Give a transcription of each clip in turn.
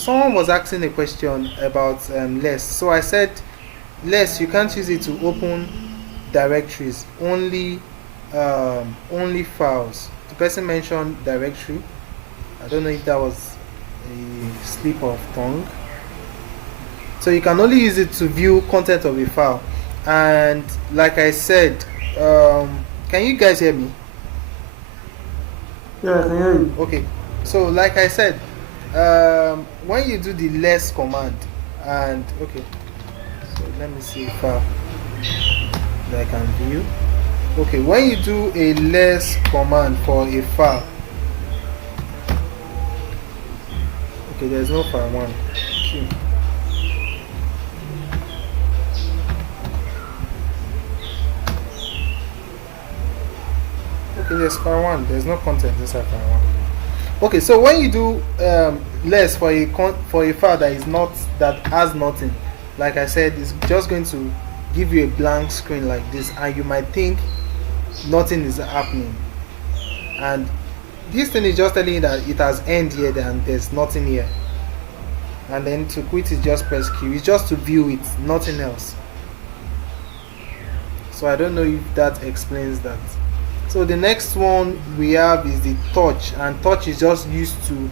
someone was asking a question about less. So I said less you can't use it to open directories, only files. The person mentioned directory. I don't know if that was a slip of tongue. So you can only use it to view content of a file. And like I said, can you guys hear me? Yeah, I can hear you. Okay. So like I said, when you do the less command, and okay, so let me see if that I can view. Okay, when you do a less command for a file, okay, there's no file one. Okay. Okay, there's file one. There's no content inside file one. Okay, so when you do less for a file that is not that has nothing, like I said, it's just going to give you a blank screen like this, and you might think nothing is happening. And this thing is just telling you that it has end here and there's nothing here. And then to quit is just press Q. It's just to view it, nothing else. So I don't know if that explains that. So the next one we have is the touch, and touch is just used to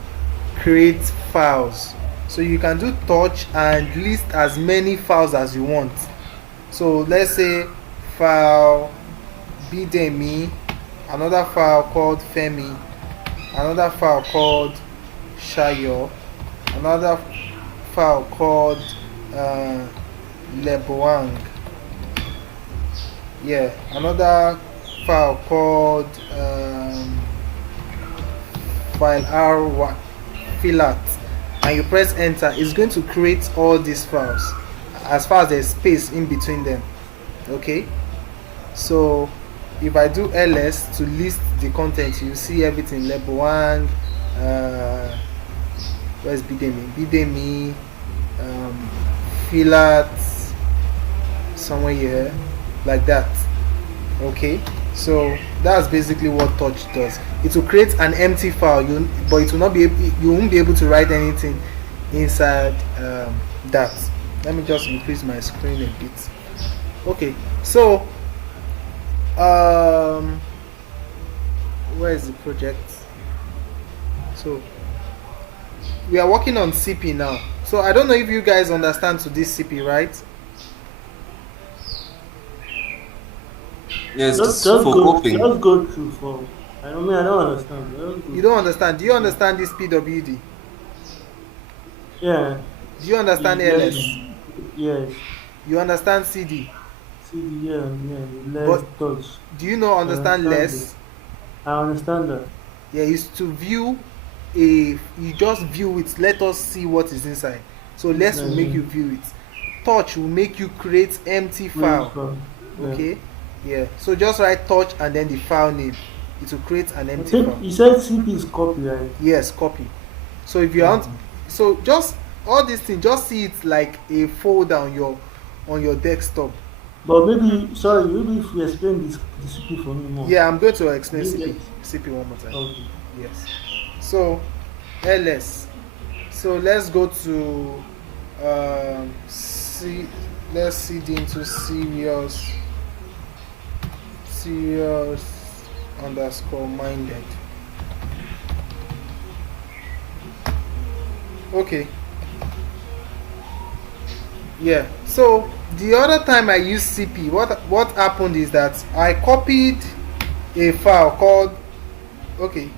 create files. So you can do touch and list as many files as you want. So let's say file bidemi, another file called Femi, another file called Shayo, another file called Leboang. Yeah, another file called file R filat, and you press enter. It's going to create all these files as far as there's space in between them. Okay, so if I do ls to list the content, you see everything. Leboang, where's bidemi, filat, somewhere here, like that. Okay, so that's basically what touch does. It will create an empty file, but it will not be you won't be able to write anything inside that. Let me just increase my screen a bit. Okay, so where is the project? So we are working on CP now. So I don't know if you guys understand to this CP, right? Yes, Just, this just for go, coping. just go through for. I don't understand. You don't understand. Do you understand this PWD? Yeah, Do you understand yes, LS? yes. You understand CD? See, yeah, yeah. Less But touch. do you know I understand understand it. less? I understand that. Yeah, is to view a you just view it. Let us see what is inside. So less will make you view it. Touch will make you create empty Wait file. for. Yeah. Okay? Yeah. So just write touch and then the file name. It will create an I empty think file. you said CP is copyright. Yes, copy. So if you want, so just all these things, just see it like a folder on your desktop. But maybe, sorry, maybe if you explain this CP for me more. Yeah, I'm going to explain Maybe CP one more time. okay. Yes. So ls. So let's go to C. Let's cd into serious underscore minded. Okay. Yeah. So the other time I used CP, what happened is that I copied a file called. Okay.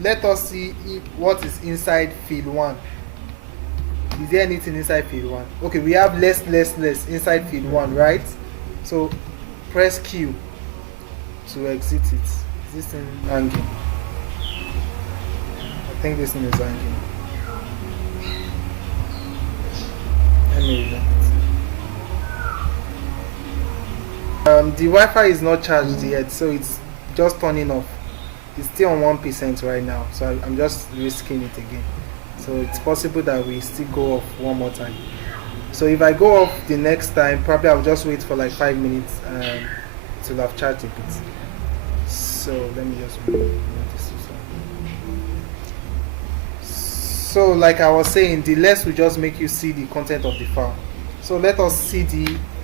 Let us see what is inside field 1. Is there anything inside field 1? Okay, we have less inside field 1, right? So press Q to exit it. Is this thing hanging? I think this thing is hanging. Let me remove it. The Wi-Fi is not charged yet, so it's just turning off. It's still on 1% right now, so I'm just risking it again. So it's possible that we still go off one more time. So if I go off the next time, probably I'll just wait for like 5 minutes till I've charged a bit. So let me just remove this. So like I was saying, the less will just make you see the content of the file. So let us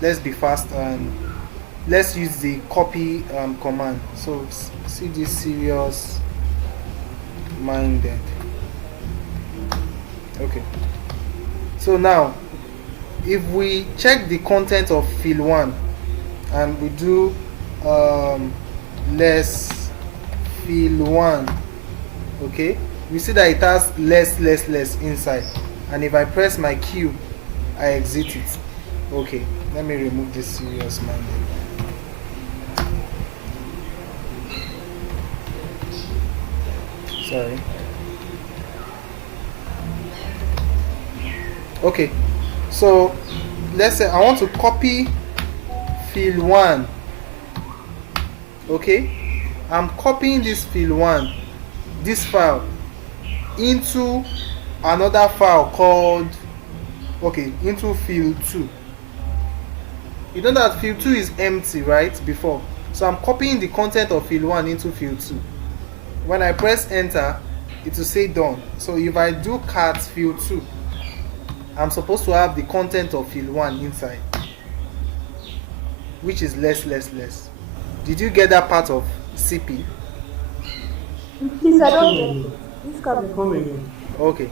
let's be fast and let's use the copy command. So cd serious minded. Okay. So now, if we check the content of field 1 and we do less field 1, okay, we see that it has less inside, and if I press my Q, I exit it. Okay, let me remove this serious minded. Sorry. Okay, so let's say I want to copy field 1. Okay, I'm copying this field 1, this file, into another file called, okay, into field 2. You know that field 2 is empty, right, before? So I'm copying the content of field 1 into field 2. When I press enter, it will say done. So if I do cat field 2, I'm supposed to have the content of field 1 inside, which is less. Did you get that part of CP? Please, I don't get it. Please come. Come again. Okay.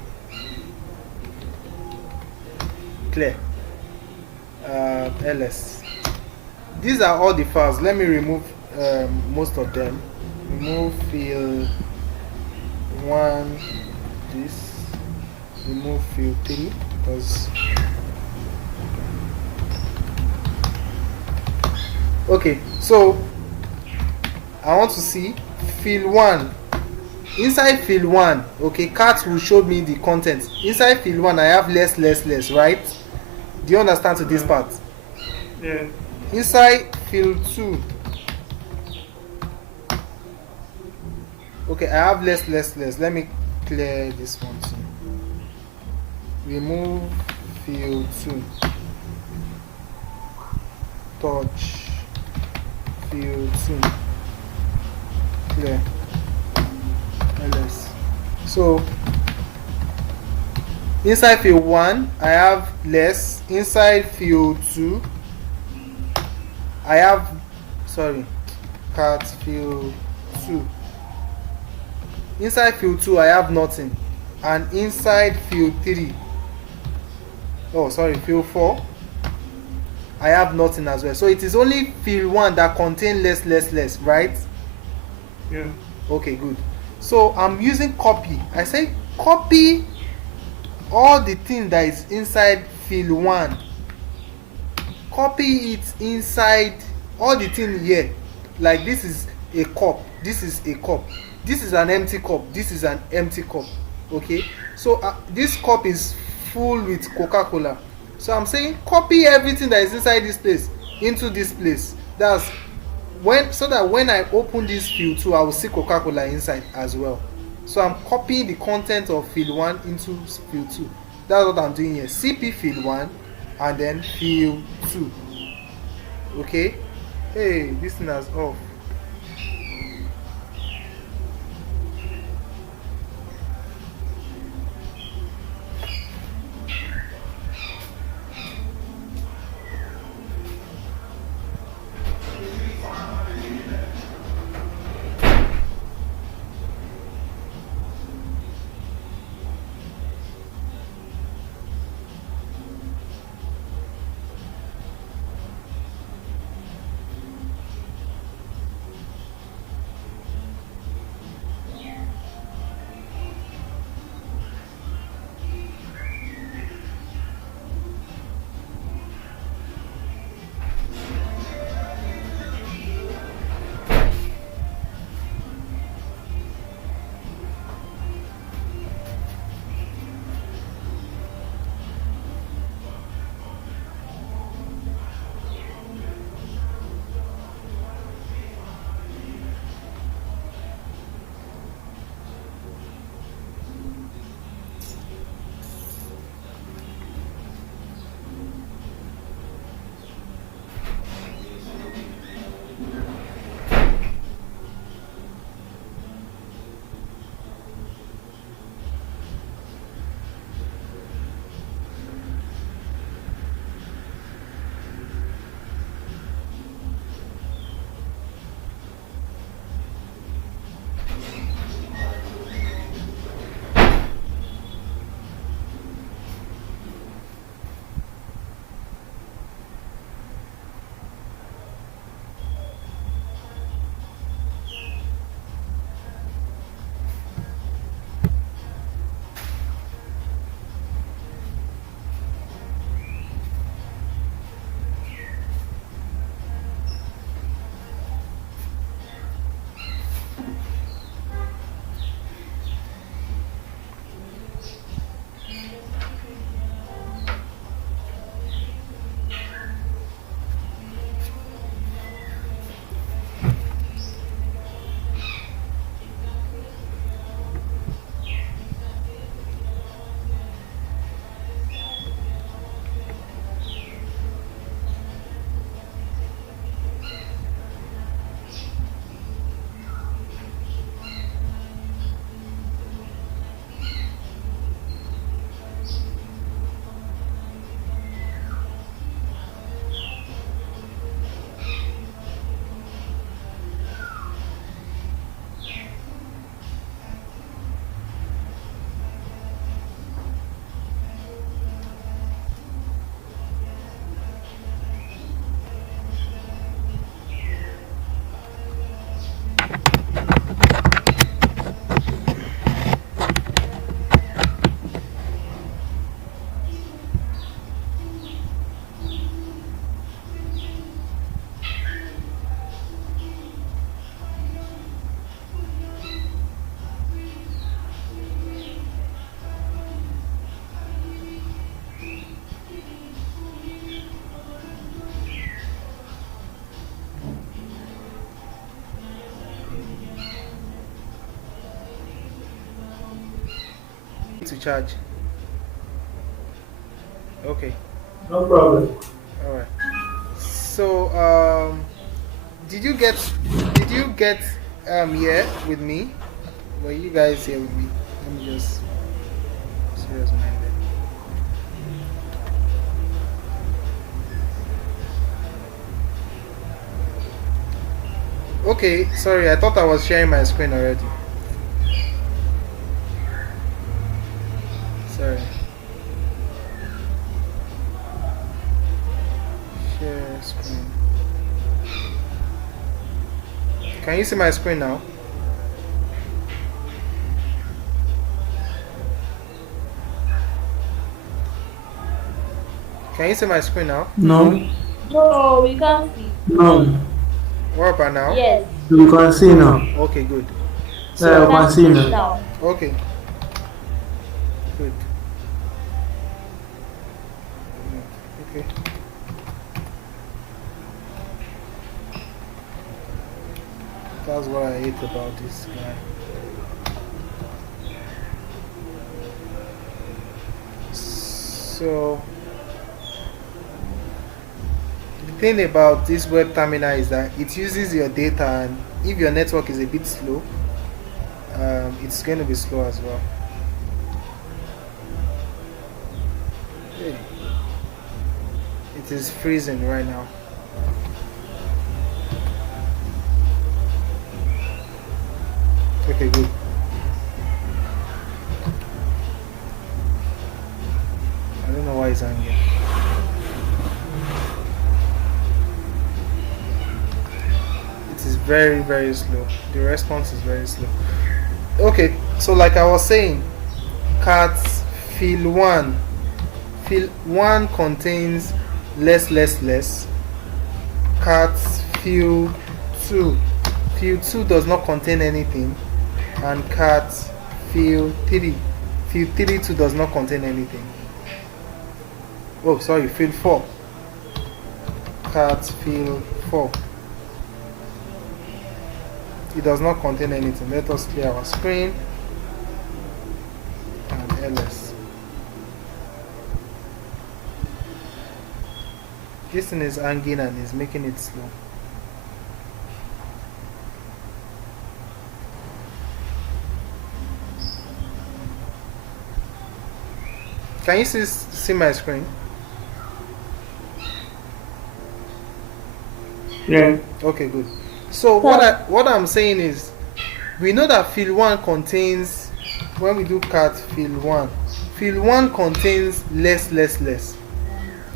Clear. LS. These are all the files. Let me remove most of them. Remove field 1, this. Remove field 3 because. Okay, so I want to see field 1. Inside field 1, okay, cat will show me the content. Inside field 1, I have less, right? Do you understand to this part? Yeah. Inside field 2, okay, I have less. Let me clear this one too. Remove field 2. Touch field 2. Clear. LS. So inside field 1, I have less. Inside field 2, I have, sorry, cat field 2. Inside field 2, I have nothing. And inside field 3, oh, sorry, field 4, I have nothing as well. So it is only field 1 that contains less, right? Yeah. Okay, good. So I'm using copy. I say copy all the thing that is inside field 1. Copy it inside all the thing here. Like this is a cup. This is a cup. This is an empty cup. This is an empty cup. Okay. So this cup is full with Coca-Cola. So I'm saying copy everything that is inside this place into this place. That's so that when I open this field 2, I will see Coca-Cola inside as well. So I'm copying the content of field 1 into field 2. That's what I'm doing here. CP field 1 and then field 2. Okay. Hey, this thing is off. to charge. Okay. No problem. All right. So, did you get here with me? Were you guys here with me? Let me just serious minded. Okay, sorry, I thought I was sharing my screen already. Sorry. Share screen. Can you see my screen now? Can you see my screen now? No. No, we can't see. No. What about now? Yes. You can see now. Okay, good. Yeah, you can Can't see see now. now. Okay, good. Okay. That's what I hate about this guy. So the thing about this web terminal is that it uses your data, and if your network is a bit slow, it's going to be slow as well. Hey. It is freezing right now. Okay, good. I don't know why it's angry. It is very, very slow. The response is very slow. Okay, so like I was saying, cat field 1. Field 1 contains less. Cat field 2. Field 2 does not contain anything. And cat field 3. Field 3 too does not contain anything. Oh, sorry, field 4. Cat field 4. It does not contain anything. Let us clear our screen. And ls. This thing is hanging and is making it slow. Can you see my screen? Yeah. Okay, good. So what I'm saying is, we know that field 1 contains, when we do cat field 1 contains less,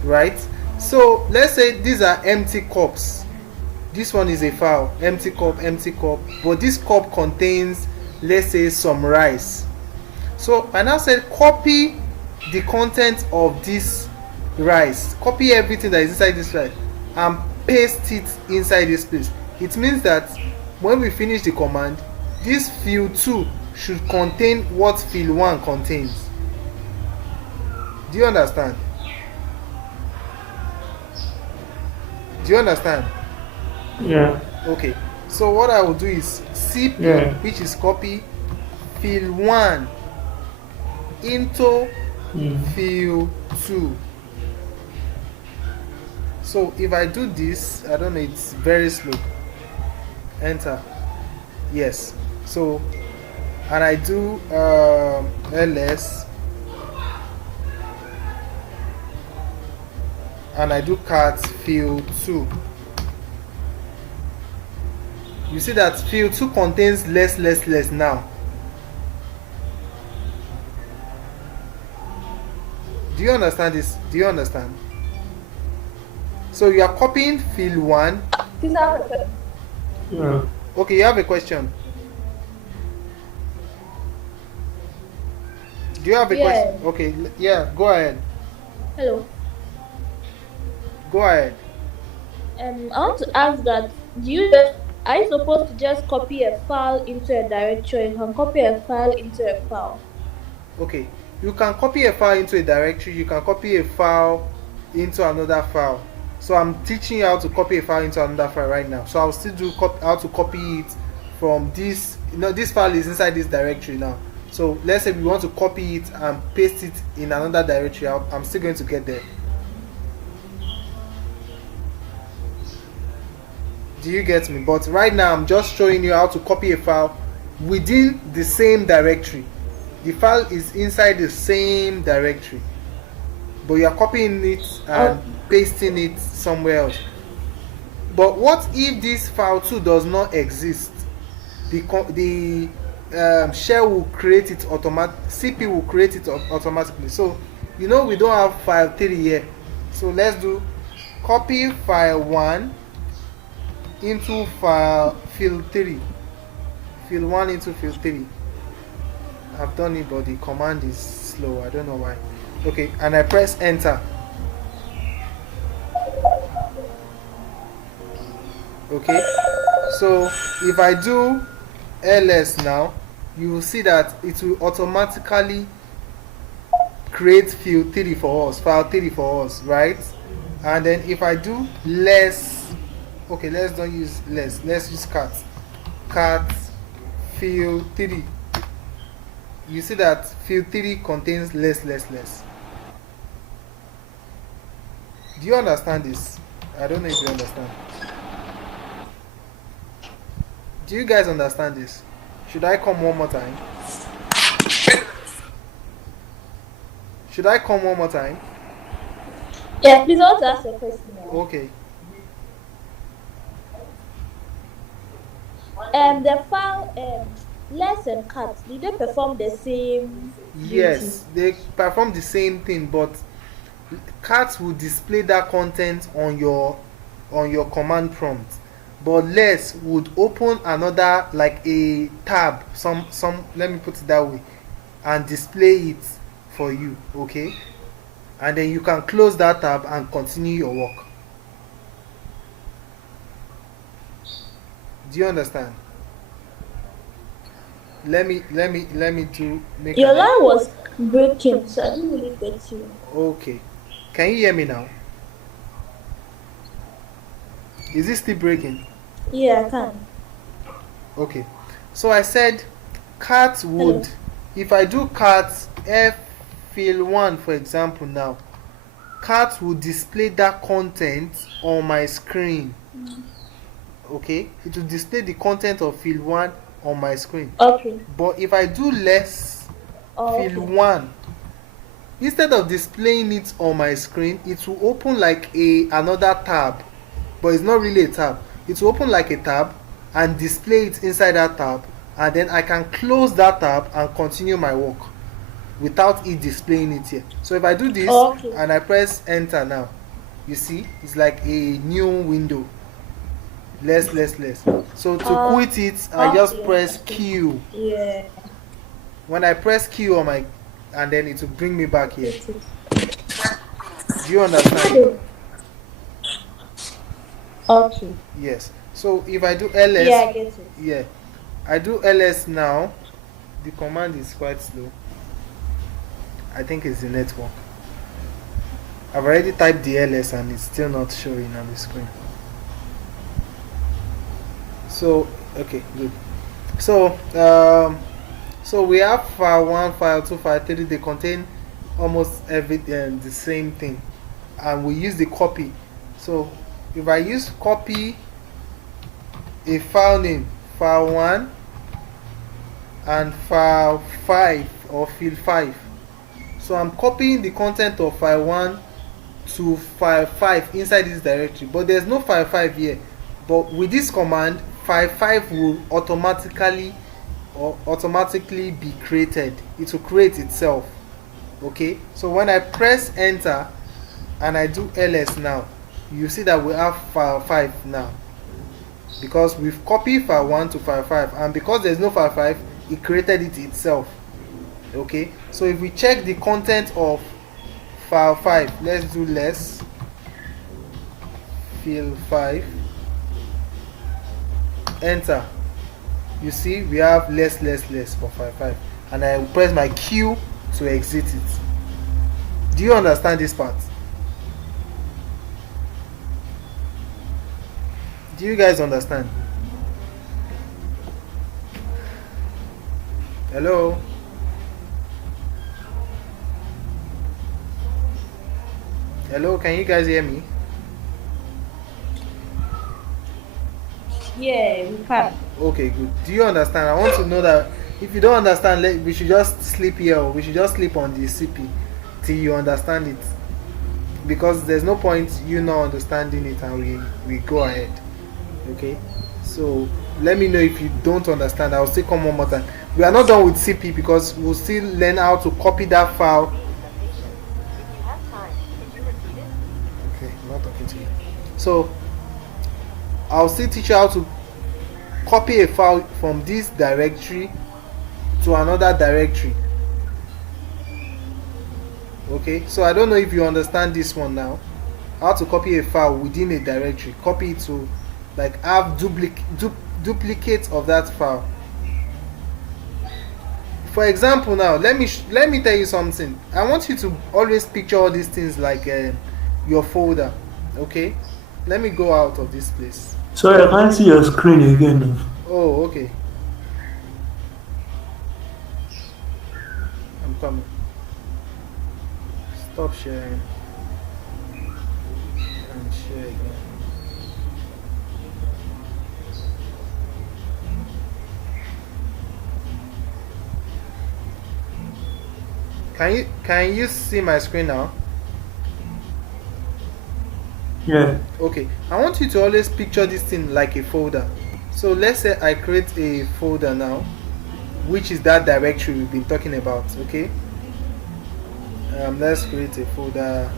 right? So let's say these are empty cups. This one is a file, empty cup, but this cup contains, let's say, some rice. So I now said copy the content of this rice, copy everything that is inside this rice and paste it inside this place. It means that when we finish the command, this field 2 should contain what field 1 contains. Do you understand? Do you understand? Yeah. Okay, so what I will do is cp, Yeah. which is copy field 1 into field 2. So if I do this, I don't know, it's very slow. Enter. Yes. So, and I do ls, and I do cat field 2. You see that field 2 contains less now. Do you understand this? Do you understand? So you are copying field 1. Yeah. Okay, you have a question. Do you have a question? Okay, yeah, go ahead. Hello. Go ahead. I want to ask that, are you supposed to just copy a file into a directory? You can copy a file into a file. Okay, you can copy a file into a directory, you can copy a file into another file. So I'm teaching you how to copy a file into another file right now. So I'll still do how to copy it from this. This file is inside this directory now. So let's say we want to copy it and paste it in another directory. I'm still going to get there. Do you get me? But right now I'm just showing you how to copy a file within the same directory. The file is inside the same directory, but you are copying it and pasting it somewhere else. But what if this file too does not exist? The shell will create it CP will create it automatically. So we don't have file 3 here. So let's do copy file 1 into field 3. Field 1 into field 3. I've done it, but the command is slow. I don't know why. Okay, and I press enter. Okay, so if I do ls now, you will see that it will automatically create field 3 for us, file 3 for us, right? And then if I do less, okay, let's don't use less, let's use cat field 3. You see that field 3 contains less. Do you understand this? I don't know if you understand. Do you guys understand this? Should I come one more time? Should I come one more time? Yeah, please also ask a question now. Okay. The file less and cat, did they perform the same Yes, they perform the same thing, but cat will display that content on your command prompt, but less would open another, like a tab, some let me put it that way, and display it for you. Okay, and then you can close that tab and continue your work. Do you understand? Let me do make Your line was breaking, so I didn't really get you. Okay, can you hear me now? Is it still breaking? Yeah, I can. Okay, so I said cat would. Hello. If I do cat f field 1 for example, now cat will display that content on my screen. Okay, it will display the content of field 1 on my screen. Okay. But if I do less field 1, instead of displaying it on my screen, it will open like another tab, but it's not really a tab. It will open like a tab and display it inside that tab, and then I can close that tab and continue my work without it displaying it here. So if I do this and I press enter now, you see it's like a new window. Less. So to quit it, I just press Q. Yeah. When I press Q on my, and then it will bring me back here. Do you understand? Okay. Yes. So if I do ls, Yeah, I get it. yeah, I do ls now. The command is quite slow. I think it's the network. I've already typed the ls and it's still not showing on the screen. So okay, good. So so we have file 1, file 2, file 3. They contain almost everything, the same thing, and we use the copy. So if I use copy a file name, file 1 and file 5 or field 5, so I'm copying the content of file 1 to file 5 inside this directory, but there's no file 5 here. But with this command, file 5 will automatically be created. It will create itself. Okay, so when I press enter and I do ls now, you see that we have file 5 now, because we've copied file 1 to file 5, and because there's no file 5, it created it itself. Okay, so if we check the content of file 5, let's do less field 5, enter, you see we have less for file 5, and I press my Q to exit it. Do you understand this part? Do you guys understand? Hello? Hello, can you guys hear me? Yeah, we can. Okay, good. Do you understand? I want to know that if you don't understand, we should just sleep here, or we should just sleep on the CP till you understand it. Because there's no point you not understanding it and we go ahead. Okay? So let me know if you don't understand. I'll still come one more time. We are not done with CP because we'll still learn how to copy that file. Okay, I'm not talking to you. So I'll still teach you how to copy a file from this directory to another directory. Okay, so I don't know if you understand this one now. How to copy a file within a directory. Copy it to like have duplicate of that file. For example, now let me tell you something. I want you to always picture all these things like your folder. Okay, let me go out of this place. Sorry, I can't see your screen again. Oh, okay. I'm coming. Stop sharing and share again. Can you see my screen now? Yeah. Okay, I want you to always picture this thing like a folder. So let's say I create a folder now, which is that directory we've been talking about. Okay, let's create a folder,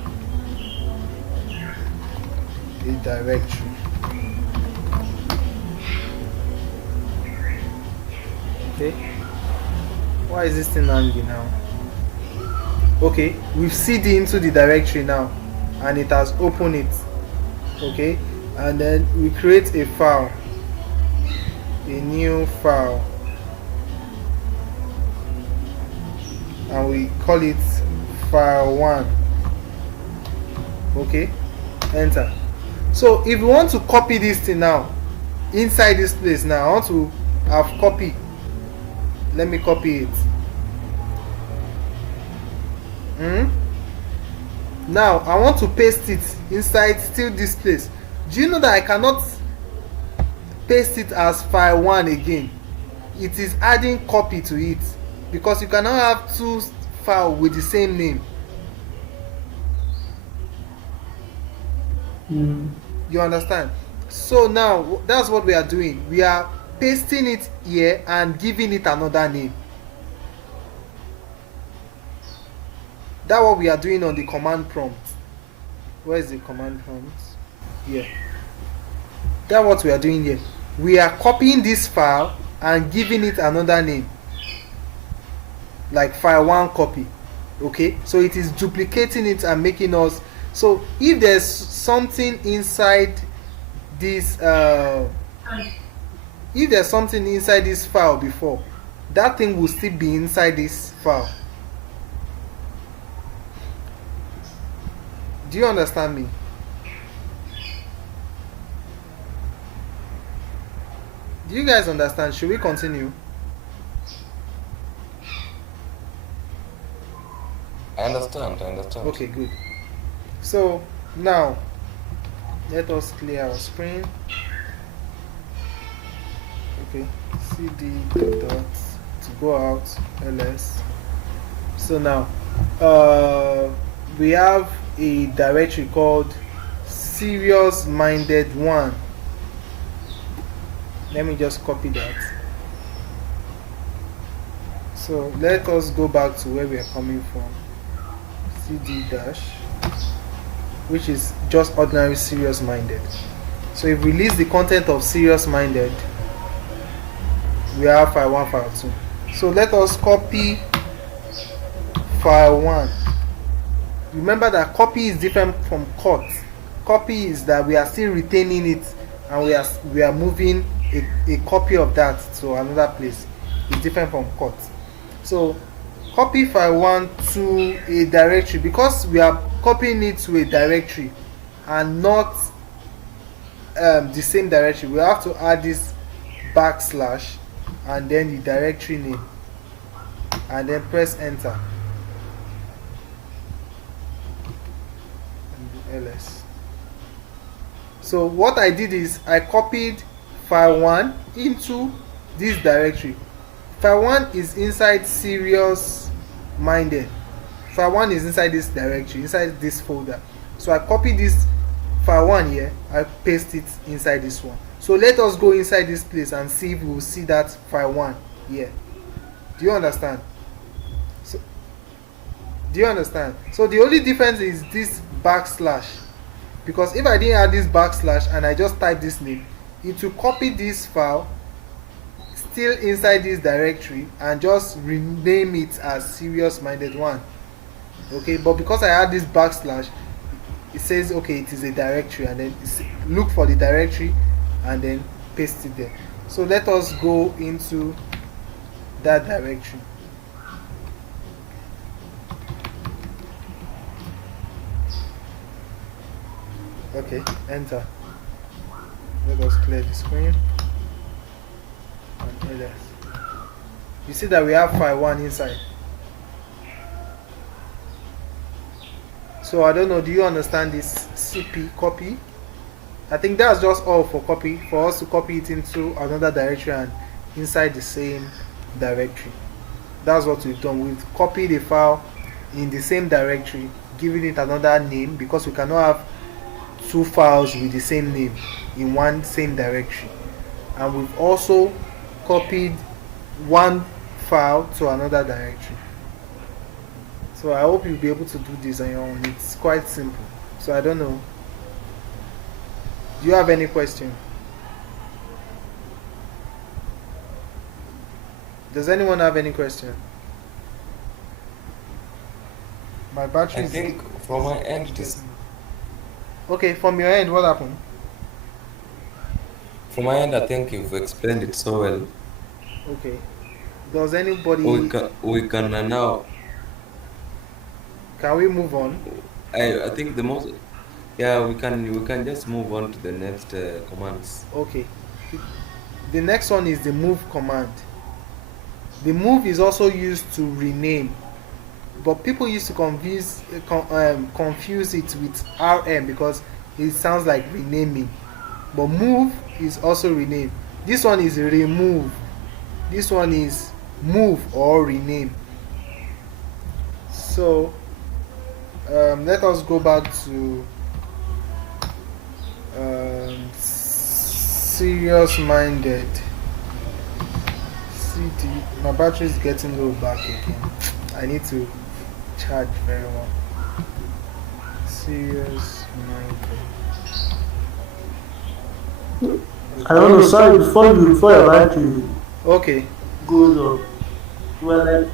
a directory. Okay, why is this thing hanging now? Okay, we've cd into the directory now and it has opened it. Okay, and then we create a file, a new file, and we call it file1. Okay, enter. So if we want to copy this thing now inside this place, now I want to have copy. Let me copy it. Now I want to paste it inside still this place. Do you know that I cannot paste it as file1 again? It is adding copy to it because you cannot have two files with the same name. You understand? So now that's what we are doing. We are pasting it here and giving it another name. That's what we are doing on the command prompt. Where is the command prompt? Here. That's what we are doing here. We are copying this file and giving it another name, like file1 copy. Okay, so it is duplicating it and making us. So if there's something inside this if there's something inside this file before, that thing will still be inside this file. Do you understand me? Do you guys understand? Should we continue? I understand. Okay, good. So now let us clear our screen. Okay, cd dot to go out ls. So now we have a directory called serious minded 1. Let me just copy that. So let us go back to where we are coming from. cd dash, which is just ordinary serious minded. So if we list the content of serious minded, we have file1, file2. So let us copy file1. Remember that copy is different from cut. Copy is that we are still retaining it and we are moving a copy of that to another place. It's different from cut. So copy file1 to a directory, because we are copying it to a directory and not the same directory. We have to add this backslash and then the directory name and then press enter. And ls. So what I did is I copied file 1 into this directory. File 1 is inside serious minded. File 1 is inside this directory, inside this folder. So I copy this file 1 here, I paste it inside this one. So let us go inside this place and see if we will see that file 1 here. Do you understand? Do you understand? So the only difference is this backslash. Because if I didn't add this backslash and I just type this name, it will copy this file still inside this directory and just rename it as serious minded 1. Okay, but because I add this backslash, it says okay, it is a directory, and then look for the directory and then paste it there. So let us go into that directory. Okay, enter. Let us clear the screen and ls. You see that we have file 1 inside. So I don't know, do you understand this cp copy? I think that's just all for copy, for us to copy it into another directory and inside the same directory. That's what we've done. We've copied a file in the same directory, giving it another name, because we cannot have 2 files with the same name in one same directory. And we've also copied one file to another directory. So I hope you'll be able to do this on your own. It's quite simple. So I don't know, do you have any question? Does anyone have any question? My battery I is... think from my end it is. Okay, from your end, what happened? From my end, I think you've explained it so well. Okay. Does anybody... We can now. Can we move on? I think the most. Yeah, we can just move on to the next commands. Okay. The next one is the move command. The move is also used to rename, but people used to confuse it with rm because it sounds like renaming. But move is also rename. This one is remove. This one is move or rename. So let us go back to serious minded. CD. My battery is getting low back again. I need to charge very well. Serious minded. I don't know, sorry, before your battery Okay. goes up, well, I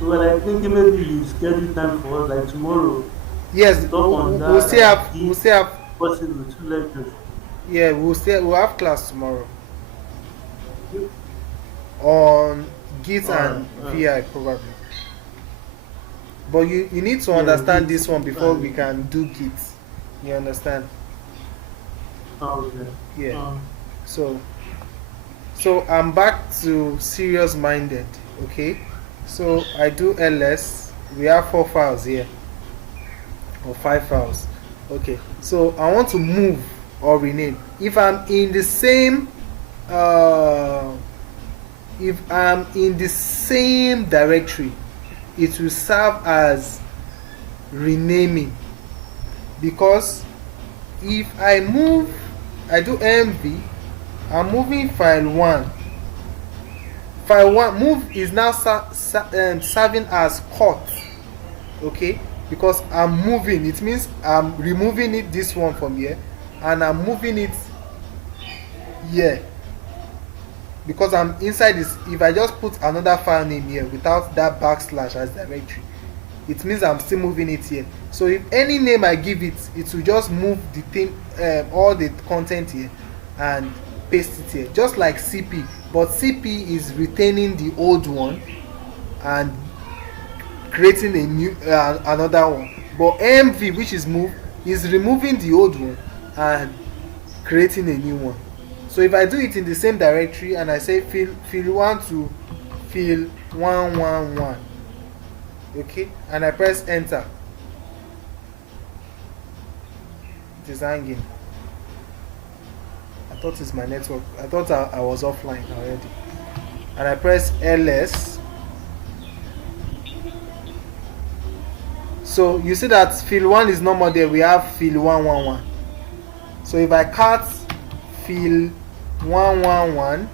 thinking maybe you schedule time for us, like tomorrow. Yes, Talk on that, we'll still have possible 2 lectures. yeah, we'll have class tomorrow on Git and VI probably. But you need to understand this one before we can do Git. You understand? Okay. Yeah. So I'm back to serious minded. Okay. So I do ls. We have 4 files here, or 5 files. Okay. So I want to move or rename. If I'm in the same directory, it will serve as renaming, because if I move, I do mv, I'm moving file 1. File 1 move is now serving as cut. Okay, because I'm moving, it means I'm removing it, this one from here, and I'm moving it here. Because I'm inside this, if I just put another file name here without that backslash as directory, it means I'm still moving it here. So if any name I give it, it will just move the thing, all the content here, and paste it here, just like cp. But cp is retaining the old one and creating a new another one. But mv, which is move, is removing the old one and creating a new one. So if I do it in the same directory and I say fill 1 to fill 111, okay, and I press enter, It is hanging. I thought it's my network. I thought I was offline already. And I press ls. So you see that field 1 is no more there. We have field 111. So if I cut field 111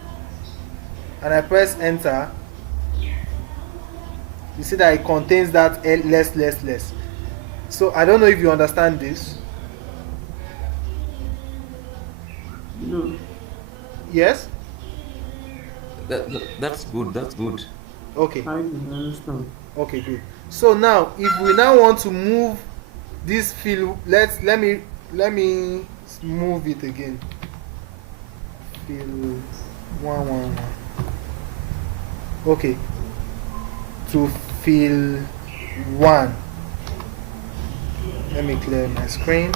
and I press enter, you see that it contains that less. So I don't know if you understand this. No. Yes? That's good. That's good. Okay. I understand. Okay, good. So now if we now want to move this field, let me move it again. Field 111. Okay. To field 1. Let me clear my screen.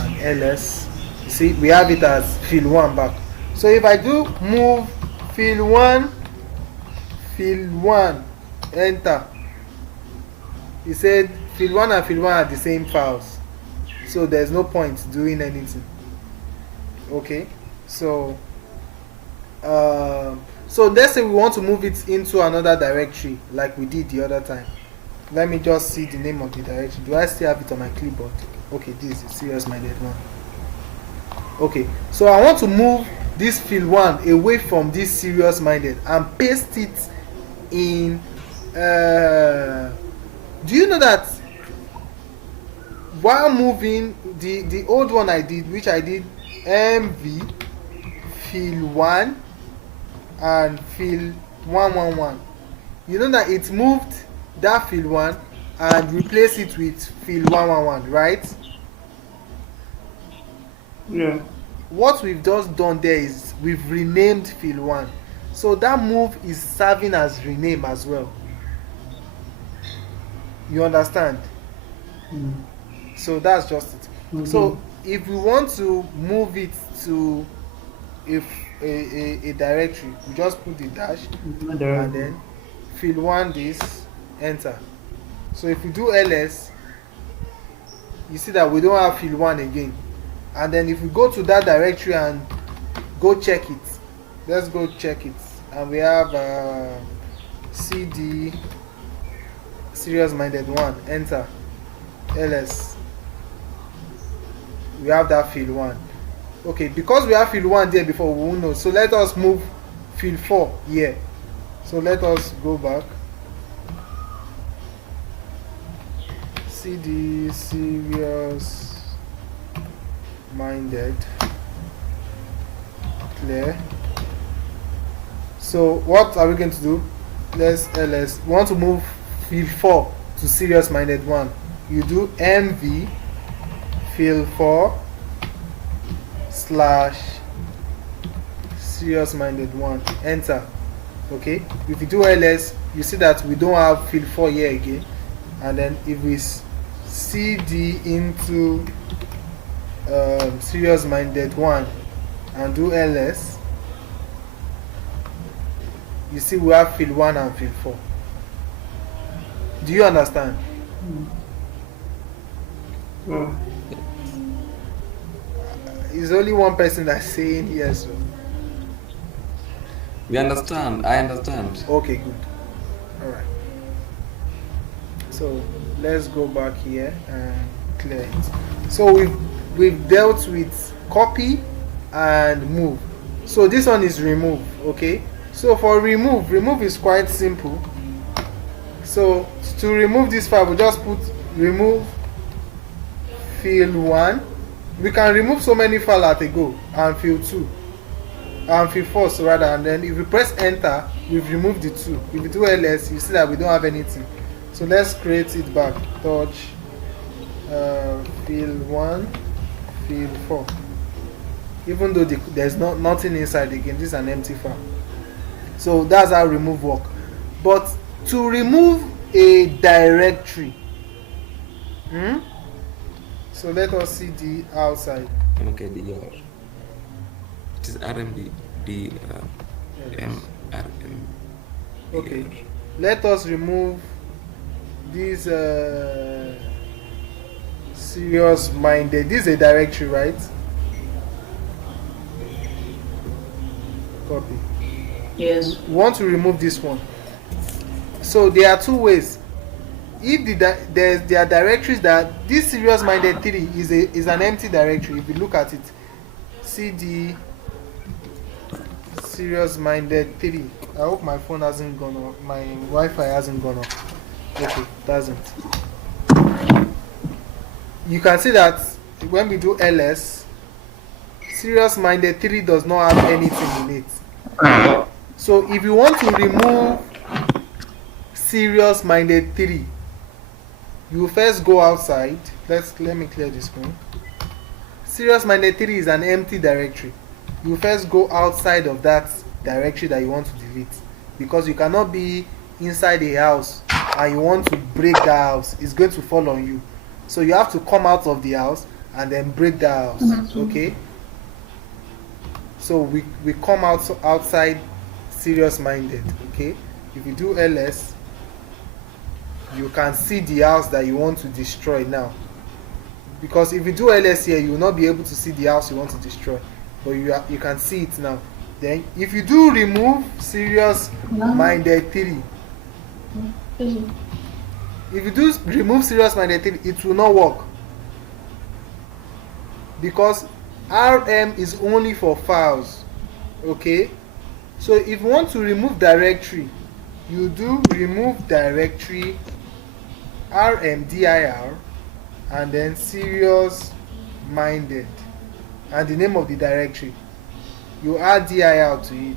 And ls. You see, we have it as field 1 back. So if I do move field 1, enter. He said field 1 and field 1 are the same files. So there's no point doing anything. Okay. So so let's say we want to move it into another directory like we did the other time. Let me just see the name of the directory. Do I still have it on my clipboard? Okay, this is Serious Minded 1. Okay, so I want to move this field 1 away from this Serious Minded and paste it in do you know that while moving the old one I did, which I did mv field 1 and field 111, you know that it moved that field 1 and replaced it with field 111, right? Yeah. What we've just done there is we've renamed field 1, so that move is serving as rename as well. You understand? Mm. So that's just it. Okay. So if we want to move it to a directory, we just put the dash and then field 1 this, enter. So if we do ls, you see that we don't have field 1 again. And then if we go to that directory and go check it, let's go check it, and we have cd Serious Minded 1, enter, ls, we have that field 1. Okay, because we have field 1 there before, we won't know. So let us move field 4 here. So let us go back, cd Serious Minded clear. So what are we going to do? Let's ls. We want to move field 4 to Serious Minded 1. You do mv field 4 slash Serious Minded 1, enter. Okay, if you do ls, you see that we don't have field 4 here again. And then if we cd into Serious Minded 1 and do ls, you see we have field 1 and field 4. Do you understand? Yeah. It's only one person that's saying yes. We understand. I understand. Okay, good. All right. So let's go back here and clear it. So we've dealt with copy and move. So this one is remove. Okay. So for remove is quite simple. So to remove this file, we just put remove field 1. We can remove so many files at a go, and field 2 and field 4 so rather, and then if we press enter, we've removed the 2. If we do ls, you see that we don't have anything. So let's create it back. Touch field 1 field 4. Even though there's nothing inside again, this is an empty file. So that's how remove work. But to remove a directory, so let us see the outside. Okay, it is rmd mrm. Okay, let us remove this Serious minded. This is a directory, right? Copy. Yes. We want to remove this one. So there are two ways. If there are directories that this serious minded 3 is an empty directory. If you look at it, cd serious minded 3. I hope my phone hasn't gone off. My Wi-Fi hasn't gone off. Okay, it hasn't. You can see that when we do ls, serious minded 3 does not have anything in it. So if you want to remove serious minded 3, you first go outside. Let me clear this screen. Serious minded 3 is an empty directory. You first go outside of that directory that you want to delete, because you cannot be inside a house and you want to break that house. It's going to fall on you. So you have to come out of the house and then break the house. Okay, so we come outside serious minded. Okay, if you do ls, you can see the house that you want to destroy now, because if you do ls here, you will not be able to see the house you want to destroy, but you can see it now. Then if you do remove serious minded 3, if you do remove serious minded 3, it will not work, because rm is only for files. Okay, so if you want to remove directory, you do remove directory rmdir and then serious minded and the name of the directory. You add dir to it.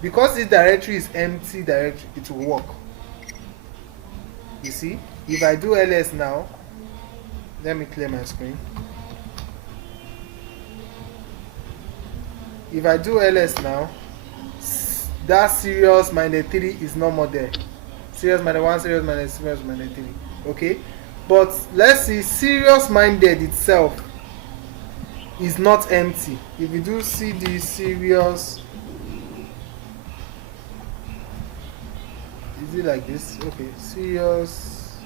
Because this directory is empty directory, it will work. You see, if I do ls now, let me clear my screen. If I do ls now, that serious minded 3 is no more there. Serious minded 1, serious minded 3. Okay, but let's see, serious minded itself is not empty. If we do cd serious, is it like this? Okay, serious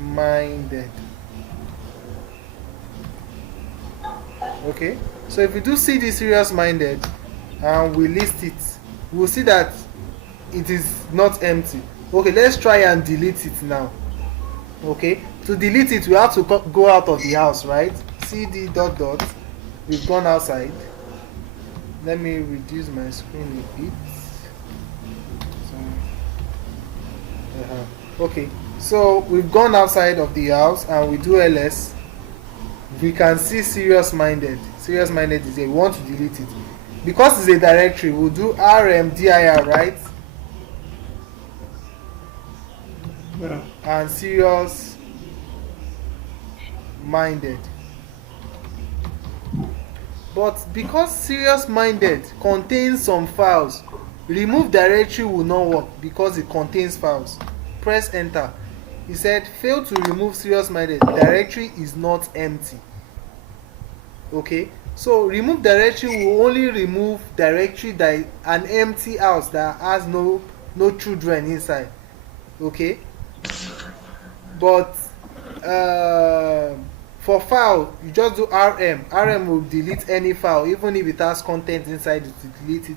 minded. Okay, so if we do cd serious minded and we list it, we'll see that it is not empty. Okay, let's try and delete it now. Okay, to delete it, we have to go out of the house, right? Cd dot dot. We've gone outside. Let me reduce my screen a bit. Okay, so we've gone outside of the house and we do ls. We can see serious minded. Serious minded is here. We want to delete it. Because it's a directory, we'll do rmdir, right? Yeah. And serious minded. But because serious minded contains some files, remove directory will not work because it contains files. Press enter. He said fail to remove serious minded. Directory is not empty. Okay, so remove directory will only remove directory that is an empty house that has no children inside. Okay, but for file, you just do rm will delete any file even if it has content inside it, to delete it.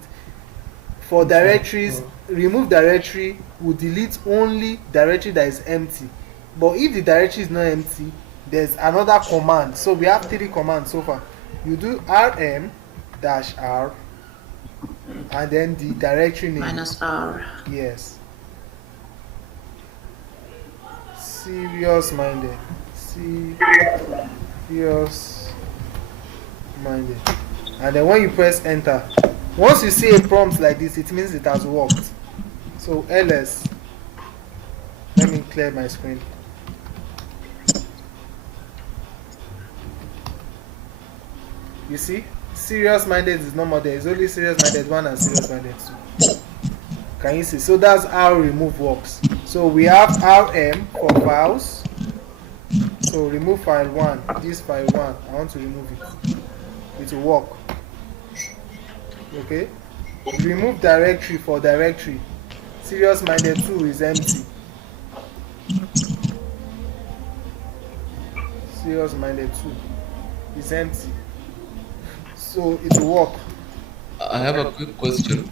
For directories, remove directory will delete only directory that is empty. But if the directory is not empty, there's another command. So we have 3 commands so far. You do rm -r and then the directory name -r. Yes, serious minded, and then when you press enter, once you see a prompt like this, it means it has worked. So ls, let me clear my screen. You see, serious minded is no more there. It's only serious minded 1 and serious minded 2. Can you see? So that's how remove works. So we have rm for files. So remove file 1. This file 1, I want to remove it. It will work. Okay. Remove directory for directory. Serious minded 2 is empty. Serious minded 2 is empty. So it will work. I have a quick question.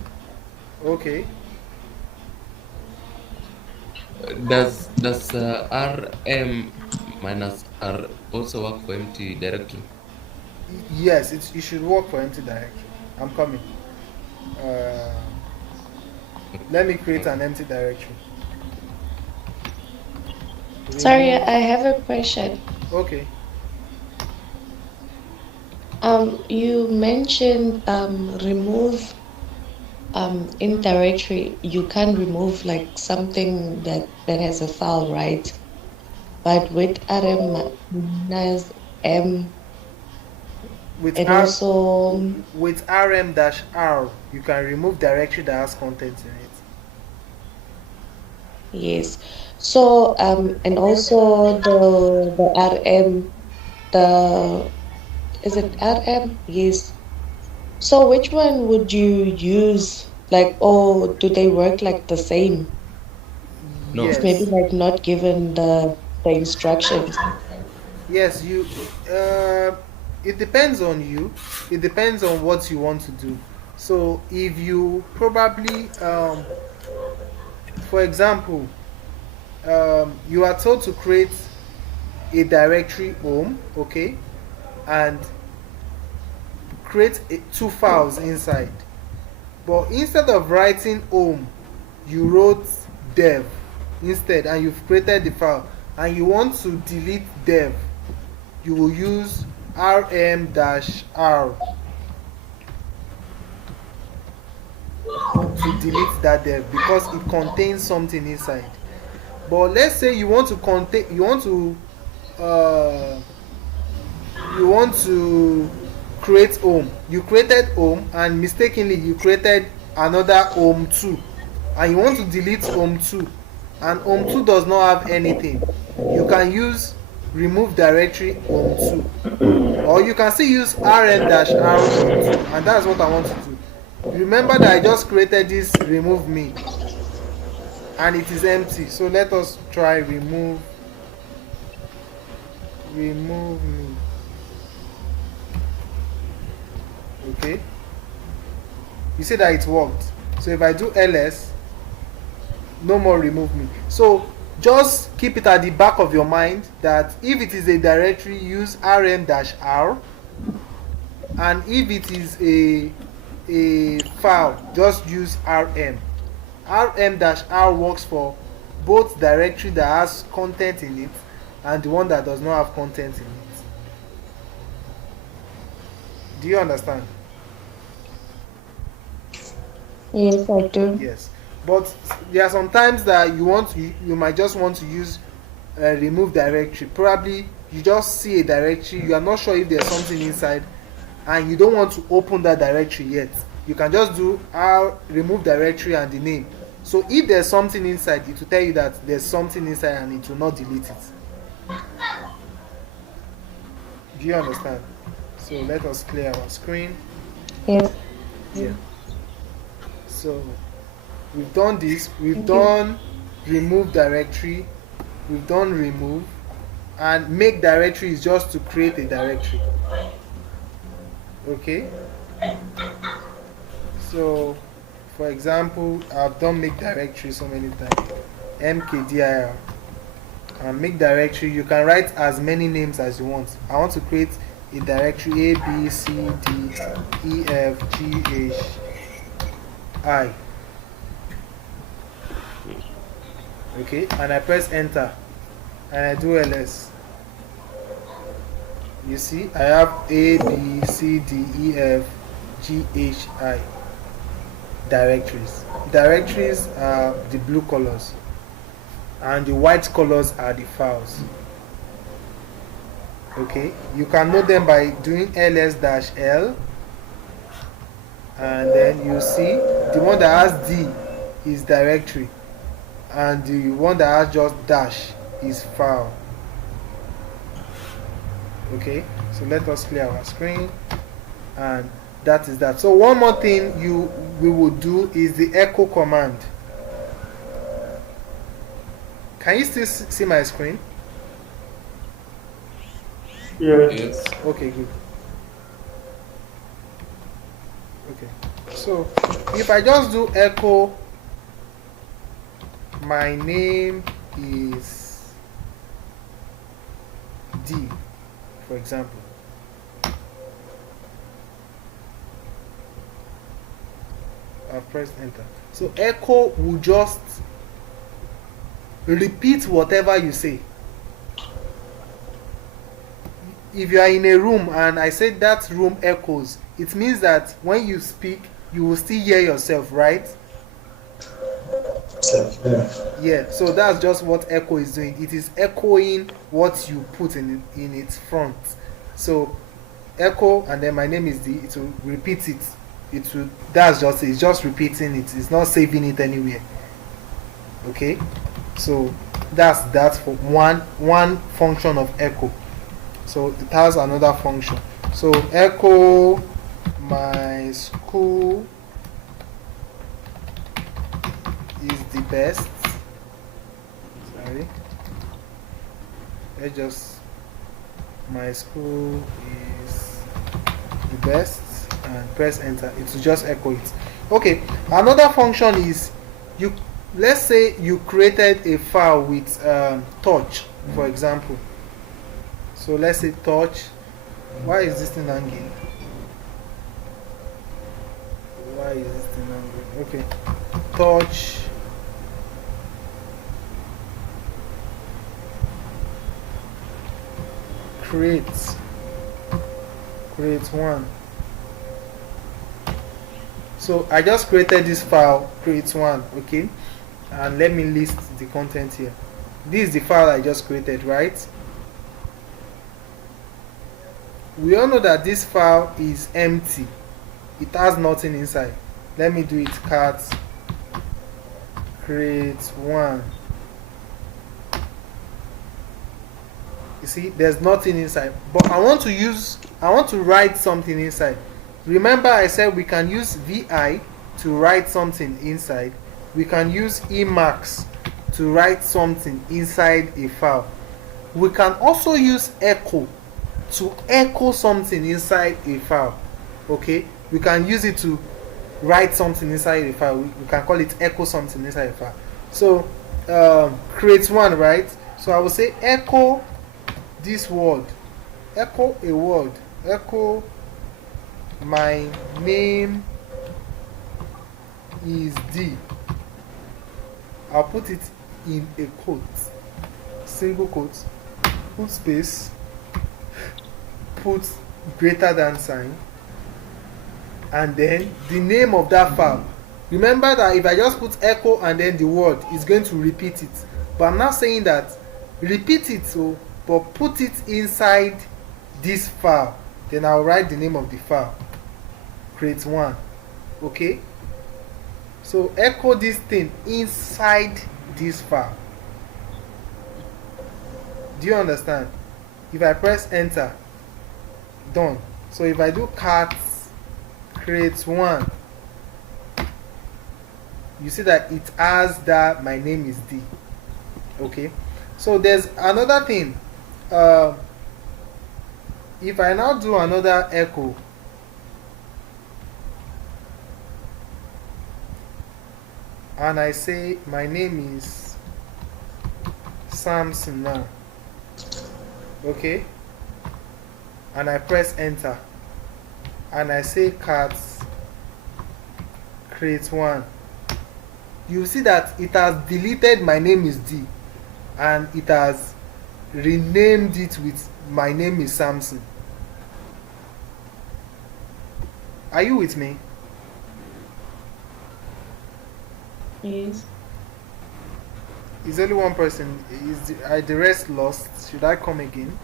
Okay. Does RM minus R also work for empty directory? Yes, it should work for empty directory. I'm coming. Uh, Let me create an empty directory. Sorry, Remove. I have a question. Okay. You mentioned remove in directory. You can't remove like something that has a file, right? But with rm minus m, With it R also with rm-r, you can remove directory that has content in it. yes. So and also the rm, the is it rm? Yes. So which one would you use? Like, oh, do they work like the same? No. If maybe Yes. like not given the instructions. Yes, you. It depends on you. It depends on what you want to do. So if you probably, for example, you are told to create a directory home, okay, and create 2 files inside. But instead of writing home, you wrote dev instead, and you've created the file, and you want to delete dev, you will use rm-r to delete that dev because it contains something inside. But let's say you want to uh, create home. You created home and mistakenly you created another home 2, and you want to delete home 2, and home 2 does not have anything. You can use remove directory home 2, or you can still use rm-r home 2, and that's what I want to do. Remember that I just created this remove me and it is empty. So let us try remove me. Okay, you see that it worked. So if I do ls, no more remove me. So just keep it at the back of your mind that if it is a directory, use rm-r, and if it is a file, just use rm. rm-r works for both directory that has content in it and the one that does not have content in it. Do you understand? Yes, I do. Yes. But there are some times that you might just want to use remove directory. Probably you just see a directory, you are not sure if there's something inside, and you don't want to open that directory yet. You can just do remove directory and the name. So if there's something inside, it will tell you that there's something inside and it will not delete it. Do you understand? So let us clear our screen. Yes. Yeah. So we've done this. We've done remove directory. We've done remove, and make directory is just to create a directory. Okay. So, for example, I've done make directory so many times. mkdir. And make directory, you can write as many names as you want. I want to create a directory A, B, C, D, E, F, G, H, I. Okay, and I press enter and I do ls. You see, I have A, B, C, D, E, F, G, H, I directories. Directories are the blue colors, and the white colors are the files. Okay, you can know them by doing ls-l, and then you see the one that has D is directory, and the one that has just dash is file. Okay, so let us clear our screen, and that is that. So one more thing we will do is the echo command. Can you still see my screen? Yeah. Yes. Okay, good. Okay. So if I just do echo, my name is D, for example. I've pressed enter. So echo will just repeat whatever you say. If you are in a room and I say that room echoes, it means that when you speak, you will still hear yourself, right? Yeah, so that's just what echo is doing. It is echoing what you put in its front. So echo and then my name is D, it will repeat it. It's just repeating it. It's not saving it anywhere. Okay? So that's that for one function of echo. So it has another function. So echo my school is the best. Sorry. Let's just my school is the best and press enter. It will just echo it. Okay. Another function is let's say you created a file with touch, for example. So let's say touch. Why is this thing hanging? Why is this thing hanging? Okay. Touch. Create one. So I just created this file, create one, okay? And let me list the content here. This is the file I just created, right? We all know that this file is empty. It has nothing inside. Let me do it. Cat create one. You see, there's nothing inside. But I want to write something inside. Remember I said we can use VI to write something inside. We can use Emacs to write something inside a file. We can also use echo to echo something inside a file. Okay, we can use it to write something inside a file. We can call it echo something inside a file. So create one, right? So I will say echo this word, echo a word, echo my name is D. I'll put it in a quote, single quote, put space, put greater than sign, and then the name of that file. Remember that if I just put echo and then the word, it's going to repeat it. But I'm not saying that repeat it, but put it inside this file. Then I'll write the name of the file. Create one. Okay? So echo this thing inside this file. Do you understand? If I press enter, done. So if I do cat create one, you see that it has that my name is D. Okay? So there's another thing. If I now do another echo, and I say my name is Samson now, okay, and I press enter, and I say cat create one, you see that it has deleted my name is D and it has renamed it with my name is Samson. Are you with me? Yes. Is only one person. Are the rest lost? Should I come again?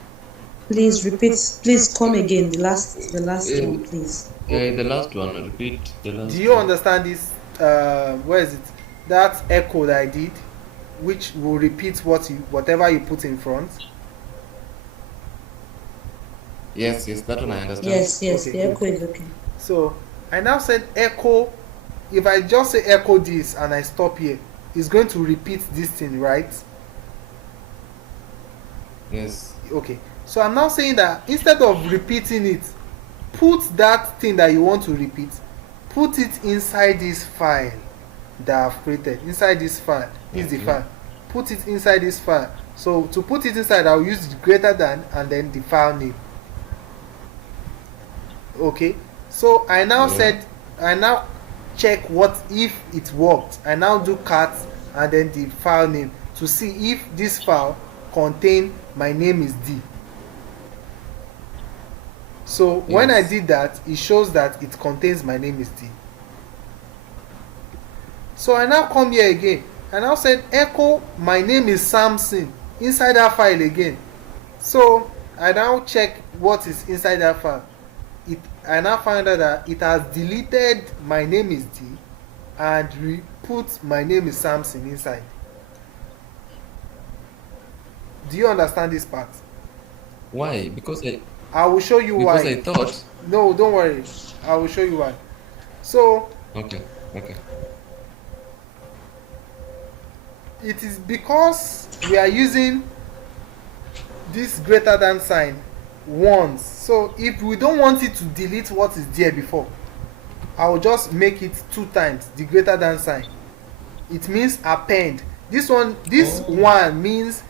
Please repeat. Please come again. The last Yeah, one, please. yeah, the last one. Repeat the last. Do you understand this? Where is it? That echo that I did, which will repeat whatever you put in front. Yes, that one I understand. Yes. Okay, The good. echo is okay. So I now said echo. If I just say echo this and I stop here, it's going to repeat this thing, right? Yes. Okay, so I'm now saying that instead of repeating it, put that thing that you want to repeat, put it inside this file that I've created. Inside this file, this is the Okay. file. Put it inside this file. So to put it inside, I'll use the greater than and then the file name. Okay, so I now Yeah. said, I now check what if it worked. I now do cat and then the file name to see if this file contain my name is D. So when I Yes. did that, it shows that it contains my name is D. So I now come here again. I now said echo my name is Samson inside that file again. So I now check what is inside that file. I now find out that it has deleted my name is D and put my name is Samson inside. Do you understand this part? Why? Because I will show you I why. thought. No, don't worry. I will show you why. So Okay. Okay. it is because we are using this greater than sign once. So if we don't want it to delete what is there before, I will just make it 2 times the greater than sign. It means append. This one means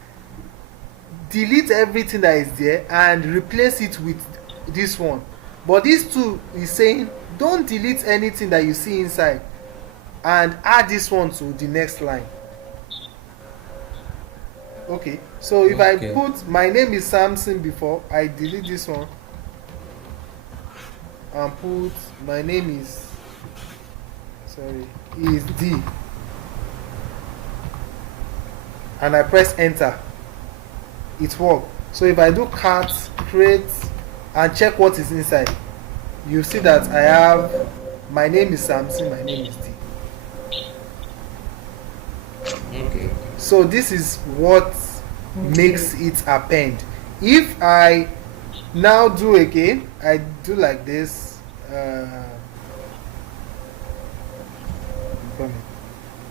delete everything that is there and replace it with this one. But this 2 is saying don't delete anything that you see inside and add this one to the next line. Okay, so if I Okay. put my name is Samson before, I delete this one and put my name is D, and I press enter, it works. So if I do cat create and check what is inside, you see that I have my name is Samson, my name is D. Okay. So this is what makes it append. If I now do again, I do like this.